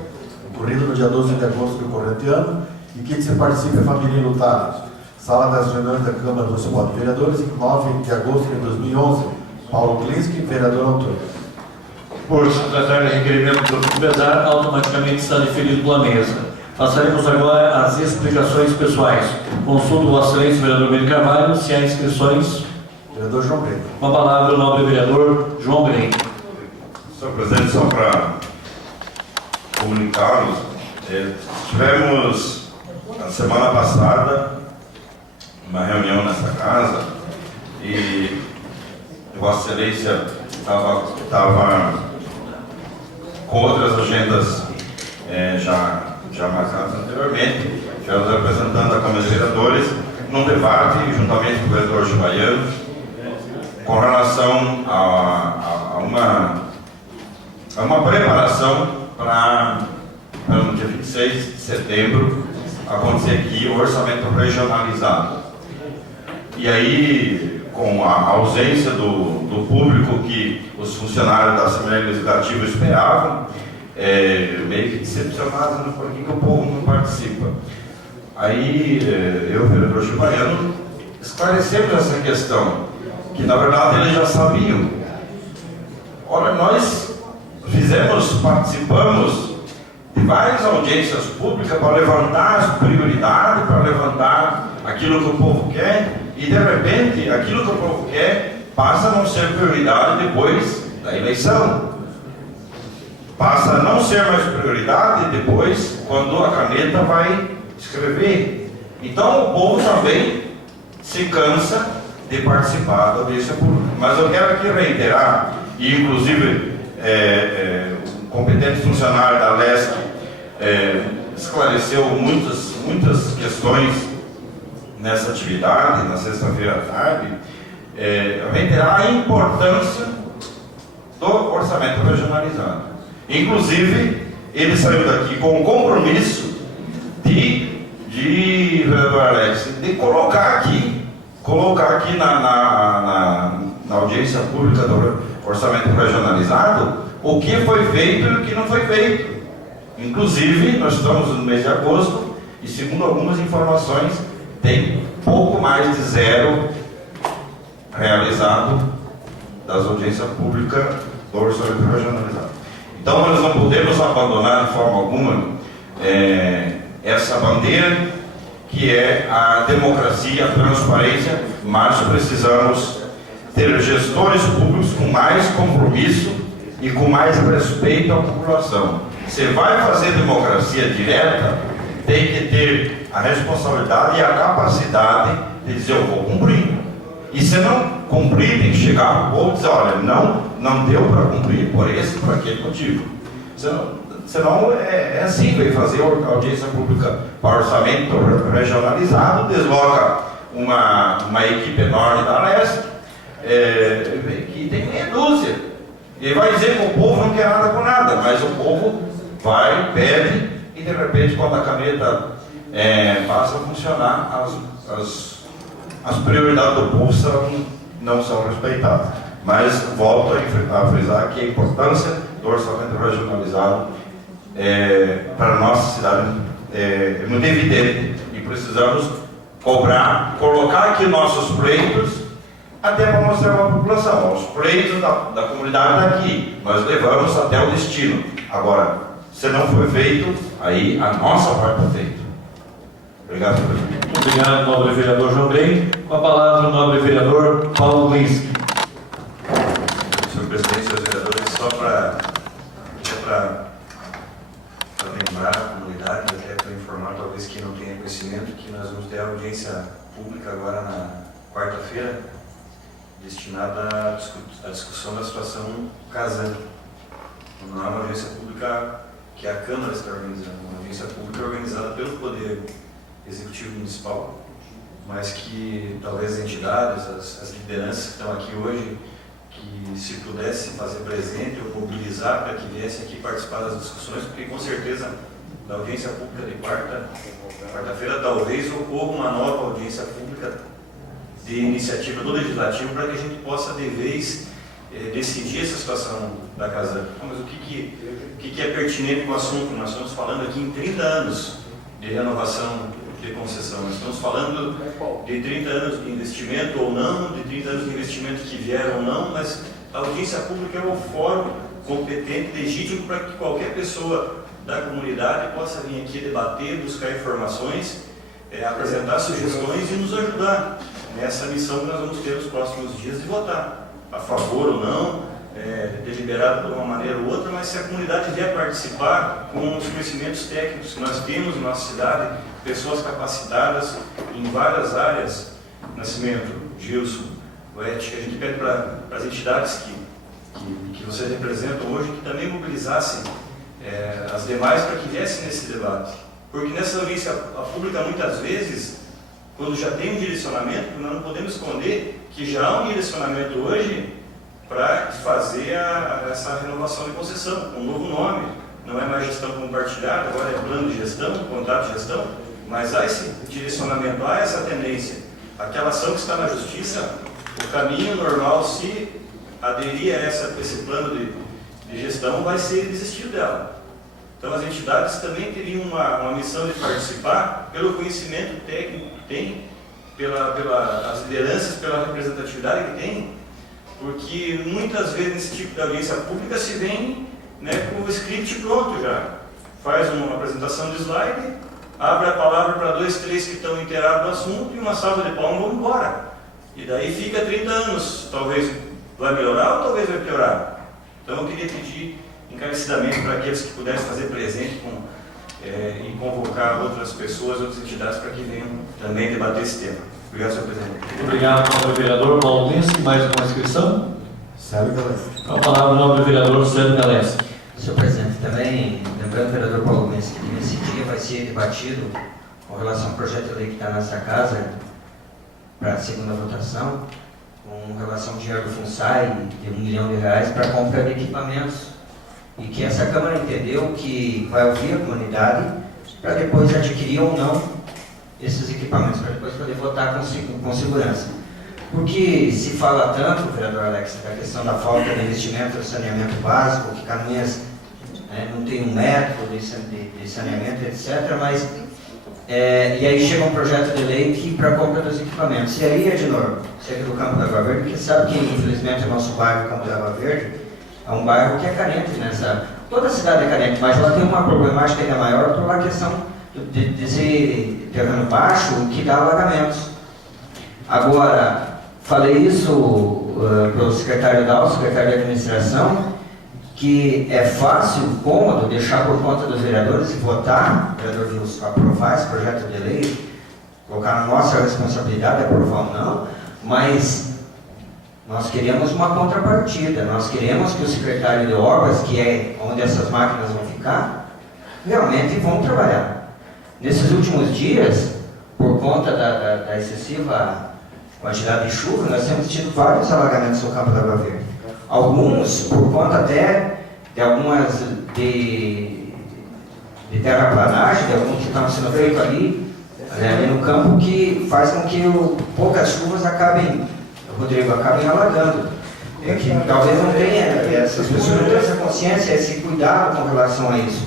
ocorrido no dia 12 de agosto do corrente ano, e que se participe a família enlutada. Sala das reuniões da Câmara Municipal de Vereadores, em 9 de agosto de 2011. Paulo Klinski, vereador autor. Por se tratar de requerimento do pesar, automaticamente está deferido pela mesa. Passaremos agora às explicações pessoais. Consulto Vossa Excelência, vereador Bento Carvalho, se há inscrições. Vereador João Grem. Com a palavra o nobre vereador João Grem. Senhor presidente, só para comunicá-los, tivemos na semana passada uma reunião nessa casa e Vossa Excelência estava com outras agendas já marcadas anteriormente, estivemos representando a Câmara de Vereadores num debate, juntamente com o vereador Gibaiano, com relação a uma preparação para no dia 26 de setembro acontecer aqui o orçamento regionalizado. E aí, com a ausência do público que os funcionários da Assembleia Legislativa esperavam, meio que decepcionados, né? Por que o povo não participa? Aí, eu, vereador Gibaiano, esclarecemos essa questão, que na verdade eles já sabiam. Ora, nós participamos de várias audiências públicas para levantar as prioridades, para levantar aquilo que o povo quer, e de repente aquilo que o povo quer passa a não ser prioridade depois da eleição. Passa a não ser mais prioridade depois, quando a caneta vai escrever. Então o povo também se cansa de participar da audiência pública. Mas eu quero aqui reiterar, e inclusive o competente funcionário da LESC esclareceu muitas questões nessa atividade, na sexta-feira à tarde, reiterar a importância do orçamento regionalizado. Inclusive, ele saiu daqui com o compromisso de vereador Alex, de colocar aqui na audiência pública do orçamento regionalizado o que foi feito e o que não foi feito. Inclusive, nós estamos no mês de agosto e, segundo algumas informações, tem pouco mais de zero realizado das audiências públicas do orçamento regionalizado. Então, nós não podemos abandonar de forma alguma essa bandeira que é a democracia, a transparência, mas precisamos ter gestores públicos com mais compromisso e com mais respeito à população. Você vai fazer democracia direta, tem que ter a responsabilidade e a capacidade de dizer, eu vou cumprir. E se não cumprir, tem que chegar ao povo e dizer, olha, não deu para cumprir por esse, por aquele motivo. Senão é assim, vai fazer a audiência pública para orçamento regionalizado, desloca uma equipe enorme da LESC, que tem meia dúzia. E vai dizer que o povo não quer nada com nada, mas o povo vai, pede, e de repente, quando a caneta passa a funcionar, as prioridades do povo não são respeitadas. Mas volto a frisar que a importância do orçamento regionalizado para a nossa cidade é muito evidente, e precisamos colocar aqui nossos pleitos até para mostrar para a população. Os pleitos da comunidade daqui, nós levamos até o destino. Agora, se não foi feito, aí a nossa parte está feita. Obrigado, presidente. Muito obrigado, nobre vereador João Grem. Com a palavra, o nobre vereador Paulo Glinski. Senhor presidente, senhores vereadores, só para lembrar a comunidade, até para informar, talvez quem não tenha conhecimento, que nós vamos ter a audiência pública agora na quarta-feira, destinada à discussão da situação Casan. Não é uma audiência pública que a Câmara está organizando, uma audiência pública organizada pelo Poder Executivo Municipal, mas que talvez as entidades, as lideranças que estão aqui hoje, que se pudesse fazer presente ou mobilizar para que viessem aqui participar das discussões, porque com certeza da audiência pública de quarta-feira talvez ocorra uma nova audiência pública de iniciativa do Legislativo para que a gente possa de vez decidir essa situação da Casa. Mas o que é pertinente com o assunto? Nós estamos falando aqui em 30 anos de renovação de concessão. Nós estamos falando de 30 anos de investimento ou não, de 30 anos de investimento que vieram ou não, mas a audiência pública é o fórum competente, legítimo para que qualquer pessoa da comunidade possa vir aqui debater, buscar informações, apresentar sugestões e nos ajudar nessa missão que nós vamos ter nos próximos dias de votar, a favor ou não, deliberado de uma maneira ou outra, mas se a comunidade vier participar com os conhecimentos técnicos que nós temos na nossa cidade, pessoas capacitadas em várias áreas, Nascimento, Gilson, a gente pede para as entidades que vocês representam hoje que também mobilizassem as demais para que viessem nesse debate. Porque nessa audiência pública, muitas vezes, quando já tem um direcionamento, nós não podemos esconder que já há um direcionamento hoje para fazer essa renovação de concessão, com um novo nome. Não é mais gestão compartilhada, agora é plano de gestão, contrato de gestão, mas há esse direcionamento, há essa tendência. Aquela ação que está na justiça, o caminho normal, se aderir a esse plano de gestão, vai ser desistir dela. Então as entidades também teriam uma missão de participar pelo conhecimento técnico que tem, pelas lideranças, pela representatividade que tem, porque muitas vezes nesse tipo de audiência pública se vem, né, com o script pronto já. Faz uma apresentação de slide, abre a palavra para 2, 3 que estão inteirados no assunto e uma salva de palmas, vamos embora. E daí fica 30 anos, talvez vai melhorar ou talvez vai piorar. Então eu queria pedir encarecidamente para aqueles que pudessem fazer presente e convocar outras pessoas, outras entidades para que venham também debater esse tema. Obrigado, senhor presidente. Muito obrigado, nobre vereador Paulo Linski. Mais uma inscrição? Sérgio Galés. Com a palavra, nobre vereador Sérgio Galés. Senhor presidente, também, lembrando, vereador Paulo Linski, que nesse dia vai ser debatido com relação ao projeto de lei que está nessa casa para a segunda votação, com relação ao dinheiro do FUNSAI de R$1 milhão para a compra de equipamentos. E que essa Câmara entendeu que vai ouvir a comunidade para depois adquirir ou não esses equipamentos, para depois poder votar com segurança. Porque se fala tanto, vereador Alex, da questão da falta de investimento no saneamento básico, que Canoinhas não tem um método de saneamento, etc., mas e aí chega um projeto de lei que para a compra dos equipamentos. E aí, Ednor, você é do Campo da Água Verde, porque sabe que infelizmente o nosso bairro, Campo da Água Verde, é um bairro que é carente nessa... Toda a cidade é carente, mas ela tem uma problemática ainda maior pela questão desse terreno baixo que dá alagamentos. Agora, falei isso para o secretário Dalcio, secretário de administração, que é fácil, cômodo, deixar por conta dos vereadores e votar, vereador Wilson, aprovar esse projeto de lei, colocar na nossa responsabilidade, aprovar ou não, mas nós queremos uma contrapartida, nós queremos que o secretário de obras, que é onde essas máquinas vão ficar, realmente vão trabalhar. Nesses últimos dias, por conta da excessiva quantidade de chuva, nós temos tido vários alagamentos no Campo da Água Verde. Alguns, por conta até de algumas de terraplanagem, de alguns que estão sendo feitos ali no campo, que faz com que poucas chuvas acabem alagando. É que talvez não tenha, essas pessoas não tenham essa consciência, esse cuidado com relação a isso.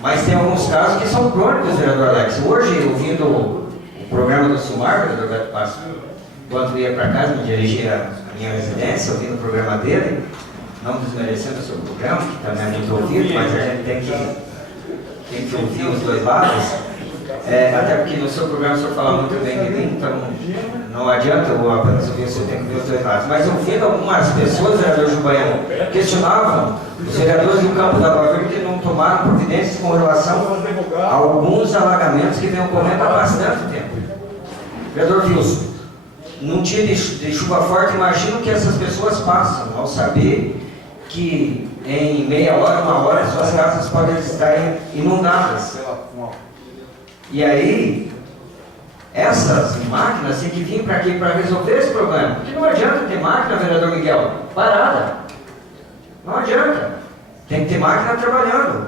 Mas tem alguns casos que são crônicos, vereador Alex. Hoje, ouvindo o programa do Sumar, vereador Beto Passo, enquanto ia para casa, me dirigia à minha residência, ouvindo o programa dele, não desmerecendo o seu programa, que também é muito ouvido, mas a gente tem que ouvir os dois lados. Até porque no seu programa o senhor fala muito bem de mim, então não adianta eu apenas ouvir, o senhor tem que ver os dois lados. Mas ouvindo algumas pessoas, vereador Jubaiano, questionavam os vereadores do Campo da Água Verde que não tomaram providências com relação a alguns alagamentos que vêm ocorrendo há bastante tempo. Vereador Wilson, num dia de chuva forte, imagino que essas pessoas passam ao saber que em meia hora, uma hora, suas casas podem estar inundadas. E aí, essas máquinas têm que vir para aqui para resolver esse problema. Porque não adianta ter máquina, vereador Miguel, parada. Não adianta. Tem que ter máquina trabalhando.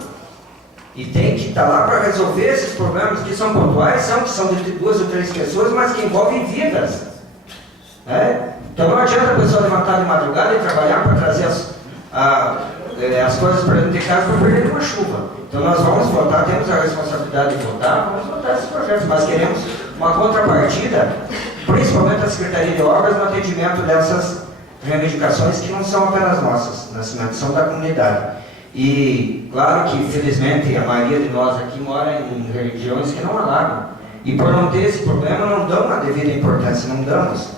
E tem que estar lá para resolver esses problemas que são pontuais, que são de 2 ou 3 pessoas, mas que envolvem vidas. Então não adianta a pessoa levantar de madrugada e trabalhar para trazer as coisas para dentro de casa para perder uma chuva. Então nós vamos votar, temos a responsabilidade de votar, vamos votar esses projetos, mas queremos uma contrapartida, principalmente da Secretaria de Obras, no atendimento dessas reivindicações que não são apenas nossas, são da comunidade. E claro que, infelizmente, a maioria de nós aqui mora em regiões que não alagam. E por não ter esse problema, não dão a devida importância, não damos,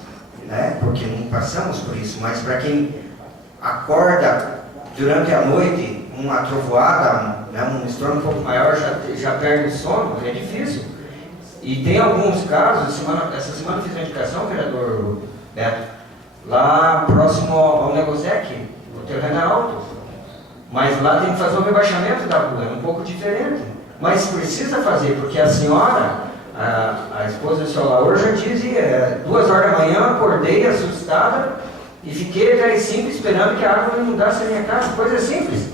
porque não passamos por isso. Mas para quem acorda durante a noite, uma trovoada, um estouro um pouco maior, já perde o sono, é difícil. E tem alguns casos, essa semana eu fiz uma indicação, vereador Beto, lá próximo ao Negosec, o terreno é alto. Mas lá tem que fazer o rebaixamento da rua, é um pouco diferente. Mas precisa fazer, porque a senhora, a esposa do seu Lauro já dizia, 2 horas da manhã, acordei assustada e fiquei até as 5 esperando que a água não inundasse a minha casa. Coisa simples,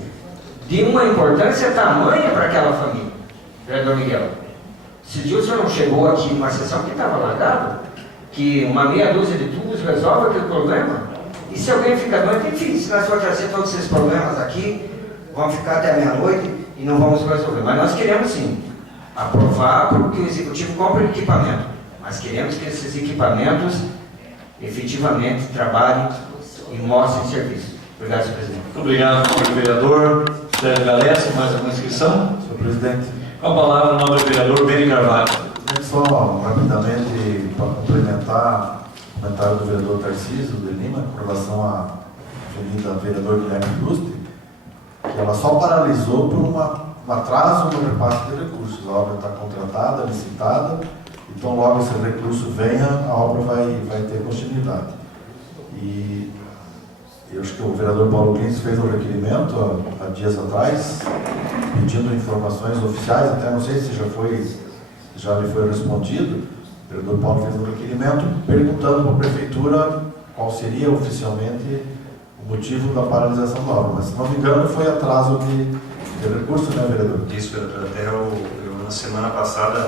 de uma importância tamanha para aquela família. Vereador Miguel, esse dia o senhor não chegou aqui numa sessão que estava alagado, que uma meia dúzia de tubos resolve aquele problema? E se alguém fica doente, enfim, se nós for trazer todos esses problemas aqui, vamos ficar até a meia-noite e não vamos resolver. Mas nós queremos sim aprovar porque o Executivo compra equipamento, mas queremos que esses equipamentos efetivamente trabalhem e mostrem serviço. Obrigado, senhor presidente. Muito obrigado, nobre vereador Sérgio Galessa. Mais alguma inscrição? Senhor presidente, Com a palavra, o nobre vereador Beni Carvalho. só rapidamente para complementar o comentário do vereador Tarcísio de Lima com relação à avenida vereador Guilherme Ilustre, que ela só paralisou por um atraso no repasse de recursos. A obra está contratada, licitada, então logo esse recurso venha, a obra vai ter continuidade. E eu acho que o vereador Paulo Lins fez um requerimento há dias atrás, pedindo informações oficiais, até não sei se já lhe foi respondido. O vereador Paulo fez um requerimento perguntando para a prefeitura qual seria oficialmente o motivo da paralisação da obra, mas se não me engano foi atraso de recurso, né, vereador? Isso, vereador. Até eu na semana passada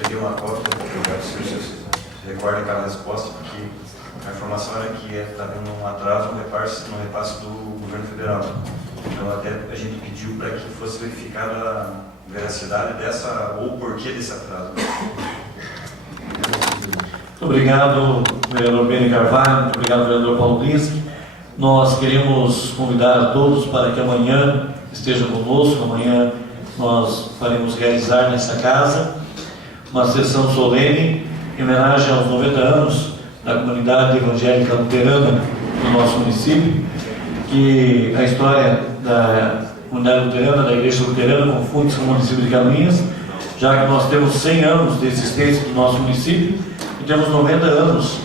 peguei uma cópia, eu quero se você se recorda aquela resposta, porque a informação era que está havendo um atraso no repasse do governo federal. Então até a gente pediu para que fosse verificada a veracidade dessa, ou o porquê desse atraso. Muito obrigado, vereador Beni Carvalho. Muito obrigado, vereador Paulo Lins. Nós queremos convidar a todos para que amanhã estejam conosco. Amanhã nós faremos realizar nessa casa uma sessão solene em homenagem aos 90 anos da comunidade evangélica luterana do nosso município, que a história da comunidade luterana, da igreja luterana, confunde-se com o município de Canoinhas, já que nós temos 100 anos de existência do nosso município e temos 90 anos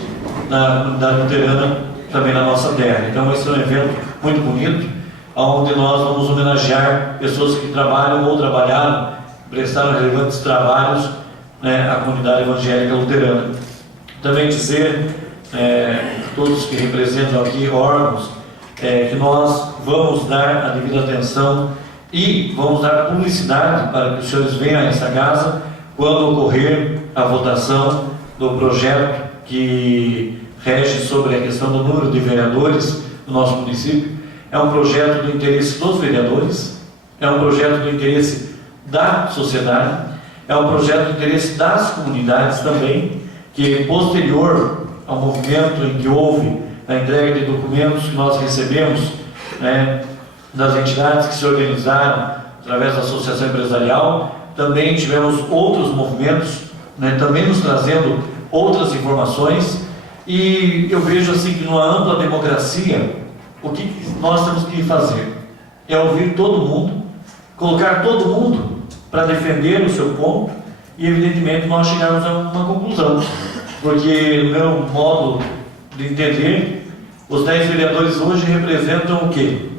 na comunidade luterana também na nossa terra. Então esse é um evento muito bonito, onde nós vamos homenagear pessoas que trabalham ou trabalharam, prestaram relevantes trabalhos, né, à comunidade evangélica luterana. Também dizer, todos que representam aqui órgãos, que nós vamos dar a devida atenção e vamos dar publicidade para que os senhores venham a essa casa quando ocorrer a votação do projeto que rege sobre a questão do número de vereadores do nosso município. É um projeto do interesse dos vereadores, é um projeto do interesse da sociedade, é um projeto do interesse das comunidades também, que posterior ao movimento em que houve a entrega de documentos que nós recebemos, né, das entidades que se organizaram através da associação empresarial, também tivemos outros movimentos, né, também nos trazendo outras informações, e eu vejo assim que numa ampla democracia, o que nós temos que fazer é ouvir todo mundo, colocar todo mundo para defender o seu ponto e evidentemente nós chegarmos a uma conclusão, porque no meu modo de entender, os 10 vereadores hoje representam o quê?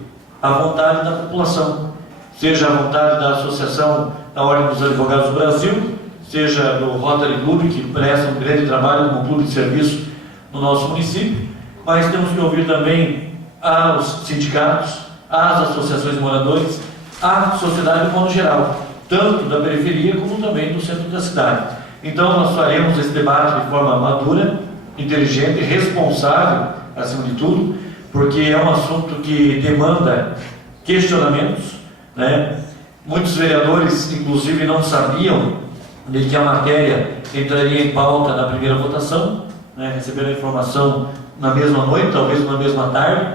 A vontade da população, seja a vontade da Associação da Ordem dos Advogados do Brasil, seja do Rotary Club, que presta um grande trabalho como clube de serviço no nosso município, mas temos que ouvir também aos sindicatos, às associações de moradores, à sociedade de modo geral, tanto da periferia como também do centro da cidade. Então nós faremos esse debate de forma madura, inteligente, responsável, acima de tudo, porque é um assunto que demanda questionamentos, né? Muitos vereadores, inclusive, não sabiam de que a matéria entraria em pauta na primeira votação, né? Receberam a informação na mesma noite, talvez na mesma tarde.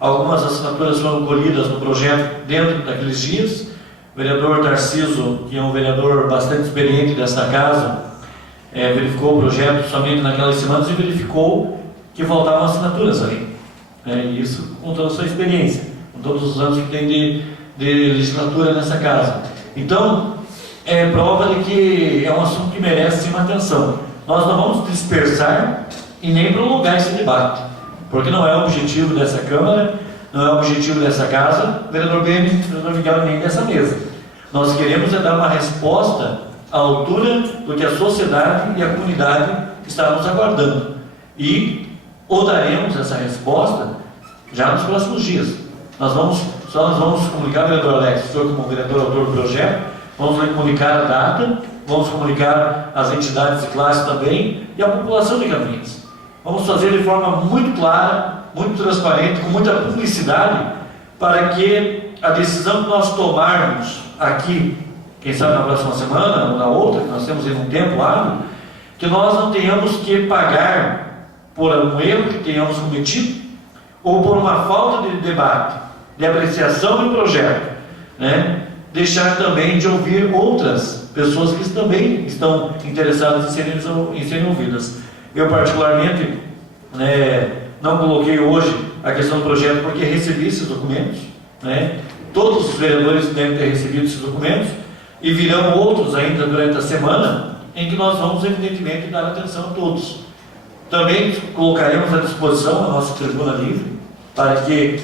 Algumas assinaturas foram colhidas no projeto dentro daqueles dias. O vereador Tarcísio, que é um vereador bastante experiente desta casa, verificou o projeto somente naquelas semanas e verificou que faltavam assinaturas ali. E isso com toda a sua experiência, com todos os anos que tem de legislatura nessa casa. Então, é prova de que é um assunto que merece uma atenção. Nós não vamos dispersar e nem prolongar esse debate. porque não é o objetivo dessa Câmara, não é o objetivo dessa casa, vereador Beni, vereador Miguel, nem dessa mesa. Nós queremos é dar uma resposta à altura do que a sociedade e a comunidade estão nos aguardando. E ou daremos essa resposta já nos próximos dias. Nós vamos comunicar, vereador Alex, o senhor como vereador autor do projeto, vamos comunicar a data, vamos comunicar as entidades de classe também e a população de Campinas. Vamos fazer de forma muito clara, muito transparente, com muita publicidade, para que a decisão que nós tomarmos aqui, quem sabe na próxima semana ou na outra, que nós temos em um tempo hábil, que nós não tenhamos que pagar por um erro que tenhamos cometido ou por uma falta de debate, de apreciação do projeto, né? Deixar também de ouvir outras pessoas que também estão interessadas em serem ouvidas. Eu particularmente não coloquei hoje a questão do projeto porque recebi esses documentos, né? Todos os vereadores devem ter recebido esses documentos e virão outros ainda durante a semana em que nós vamos evidentemente dar atenção a todos. Também colocaremos à disposição a nossa tribuna livre para que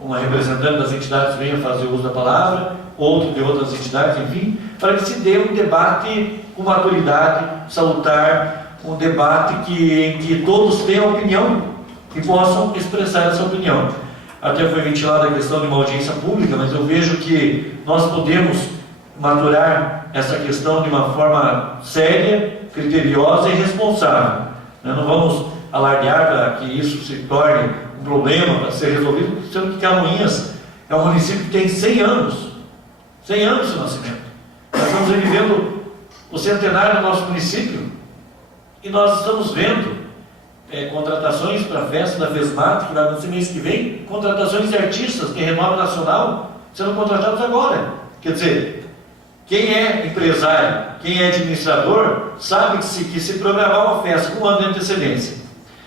uma representante das entidades venha fazer uso da palavra, outro de outras entidades, enfim, para que se dê um debate com maturidade, salutar, um debate em que todos tenham opinião e possam expressar essa opinião. Até foi ventilada a questão de uma audiência pública, mas eu vejo que nós podemos maturar essa questão de uma forma séria, criteriosa e responsável. Não vamos alardear para que isso se torne um problema para ser resolvido, sendo que Canoinhas é um município que tem 100 anos de nascimento. Nós estamos vivendo o centenário do nosso município e nós estamos vendo contratações para a festa da FESMAT, que vai acontecer mês que vem, contratações de artistas de renome nacional sendo contratados agora. Quer dizer, quem é empresário, quem é administrador, sabe que se programar uma festa com um ano de antecedência,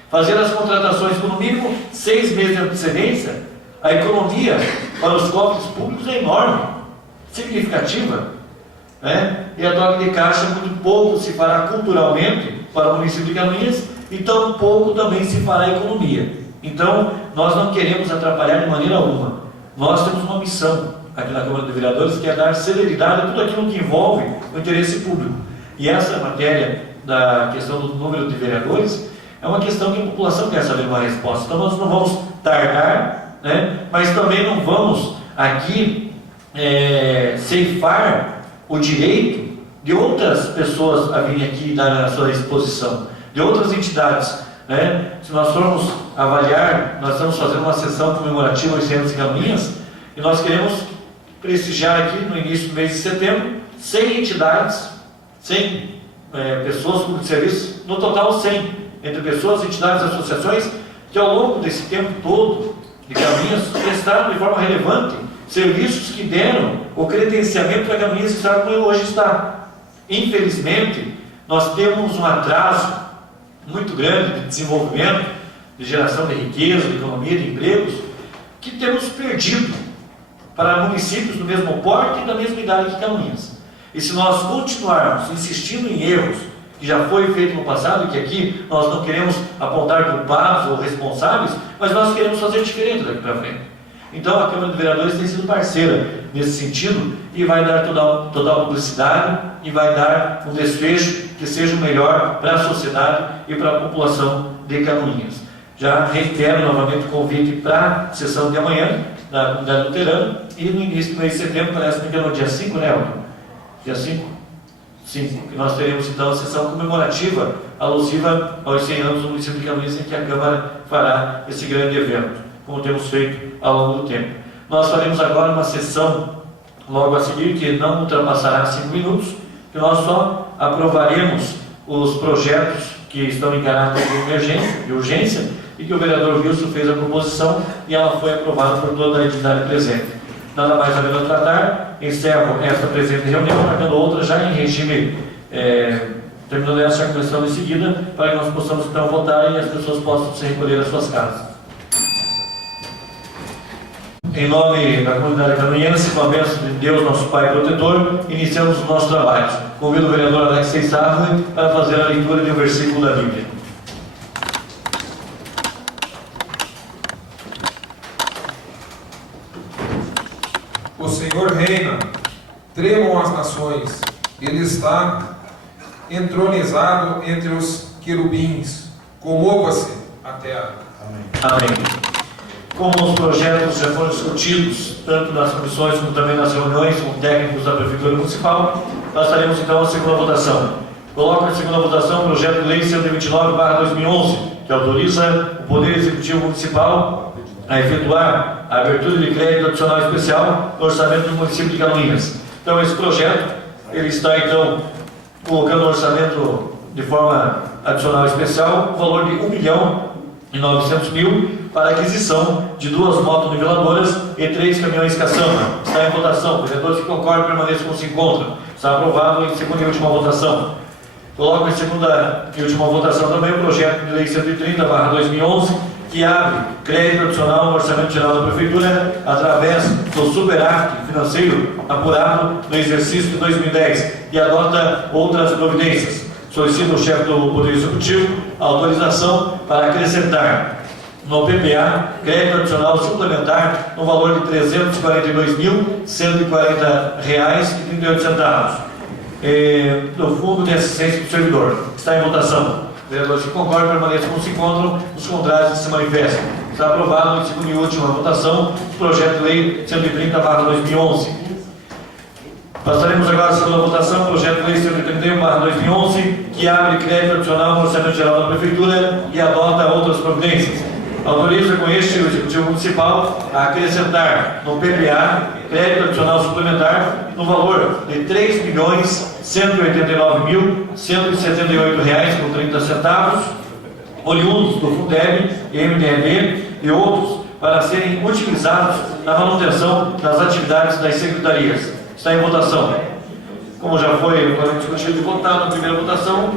fazer as contratações com no mínimo 6 meses de antecedência, a economia para os cofres públicos é enorme, significativa, né? E a toque de caixa muito pouco se fará culturalmente para o município de Canoinhas e tão pouco também se fará economia. Então, nós não queremos atrapalhar de maneira alguma. Nós temos uma missão aqui na Câmara de Vereadores, que é dar celeridade a tudo aquilo que envolve o interesse público. E essa matéria da questão do número de vereadores é uma questão que a população quer saber uma resposta. Então nós não vamos tardar, né? Mas também não vamos aqui ceifar o direito de outras pessoas a virem aqui dar a sua exposição, de outras entidades, né? Se nós formos avaliar, nós estamos fazendo uma sessão comemorativa aos 100 anos de Canoinhas e nós queremos prestigiar aqui no início do mês de setembro 100 entidades, 100 pessoas com serviço, no total 100, entre pessoas, entidades, associações, que ao longo desse tempo todo de Canoinhas prestaram de forma relevante serviços que deram o credenciamento para Canoinhas estar como hoje está. Infelizmente, nós temos um atraso muito grande de desenvolvimento, de geração de riqueza, de economia, de empregos, que temos perdido para municípios do mesmo porte e da mesma idade que Canoinhas. E se nós continuarmos insistindo em erros que já foi feito no passado, que aqui nós não queremos apontar culpados ou responsáveis, mas nós queremos fazer diferente daqui para frente. Então a Câmara de Vereadores tem sido parceira nesse sentido e vai dar toda a publicidade e vai dar um desfecho que seja o melhor para a sociedade e para a população de Canoinhas. Já reitero novamente o convite para a sessão de amanhã da comunidade luterana e no início do mês de setembro, parece que é no dia 5, né, Elton? Dia 5? Sim, que nós teremos então a sessão comemorativa alusiva aos 100 anos do município de Canoinhas, em que a Câmara fará esse grande evento, como temos feito ao longo do tempo. Nós faremos agora uma sessão logo a seguir, que não ultrapassará 5 minutos, que nós só aprovaremos os projetos que estão em caráter de urgência, e que o vereador Wilson fez a proposição e ela foi aprovada por toda a entidade presente. Nada mais havendo a tratar, encerro esta presente reunião, marcando outra já em regime, terminando essa, começando em seguida, para que nós possamos então votar e as pessoas possam se recolher às suas casas. Em nome da comunidade canoinhense, com a bênção de Deus, nosso Pai protetor, iniciamos os nossos trabalhos. Convido o vereador Alexei Sávio para fazer a leitura de um versículo da Bíblia. O Senhor reina, tremam as nações, Ele está entronizado entre os querubins, comova-se a terra. Amém. Como os projetos já foram discutidos, tanto nas comissões como também nas reuniões com técnicos da Prefeitura Municipal, passaremos então à segunda votação. Coloco em segunda votação o projeto de lei 129/2011, que autoriza o Poder Executivo Municipal a efetuar a abertura de crédito adicional especial no orçamento do município de Canoinhas. Então, esse projeto, ele está então colocando no orçamento de forma adicional especial o valor de R$1.900.000 para a aquisição de 2 motoniveladoras e 3 caminhões caçamba. Está em votação. Vereadores que concordam permaneçam como se encontram. Está aprovado em segunda e última votação. Coloco em segunda e última votação também o projeto de lei 130/2011, que abre crédito adicional no orçamento geral da Prefeitura através do superávit financeiro apurado no exercício de 2010 e adota outras providências. Solicito ao chefe do Poder Executivo a autorização para acrescentar no PPA crédito adicional suplementar no valor de R$342.140,38 do Fundo de Assistência do Servidor. Está em votação. Vereadores que concordam permaneçam como se encontram, os contrários se manifestam. Está aprovado em segunda e última votação o projeto de lei 130/2011. Passaremos agora à segunda votação, projeto de lei 131/2011, que abre crédito adicional no orçamento geral da Prefeitura e adota outras providências. Autoriza com este o Executivo Municipal a acrescentar no PPA crédito adicional suplementar no valor de R$3.189.178,30, oriundos do Fundeb, MDB e outros, para serem utilizados na manutenção das atividades das secretarias. Está em votação. Como já foi discutido e votado na primeira votação,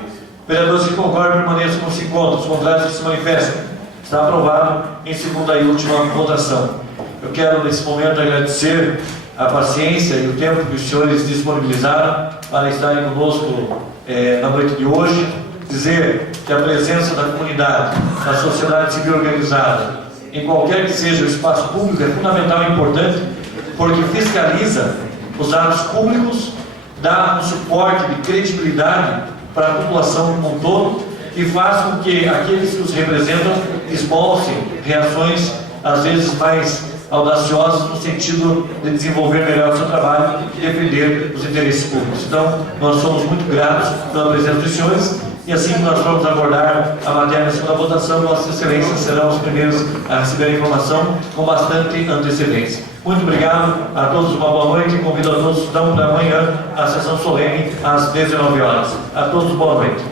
vereadores que concordam permaneçam como se encontram, os contrários que se manifestam. Está aprovado em segunda e última votação. Eu quero nesse momento agradecer a paciência e o tempo que os senhores disponibilizaram para estarem conosco na noite de hoje. Dizer que a presença da comunidade, da sociedade civil organizada, em qualquer que seja o espaço público, é fundamental e importante, porque fiscaliza os atos públicos, dá um suporte de credibilidade para a população como um todo e faz com que aqueles que os representam esbolsem reações, às vezes mais audaciosas, no sentido de desenvolver melhor o seu trabalho e defender os interesses públicos. Então, nós somos muito gratos pela presença dos senhores e assim que nós formos abordar a matéria da segunda votação, Vossas Excelências serão os primeiros a receber a informação com bastante antecedência. Muito obrigado a todos, uma boa noite e convido a todos então para amanhã a sessão solene às 19 horas. A todos, boa noite.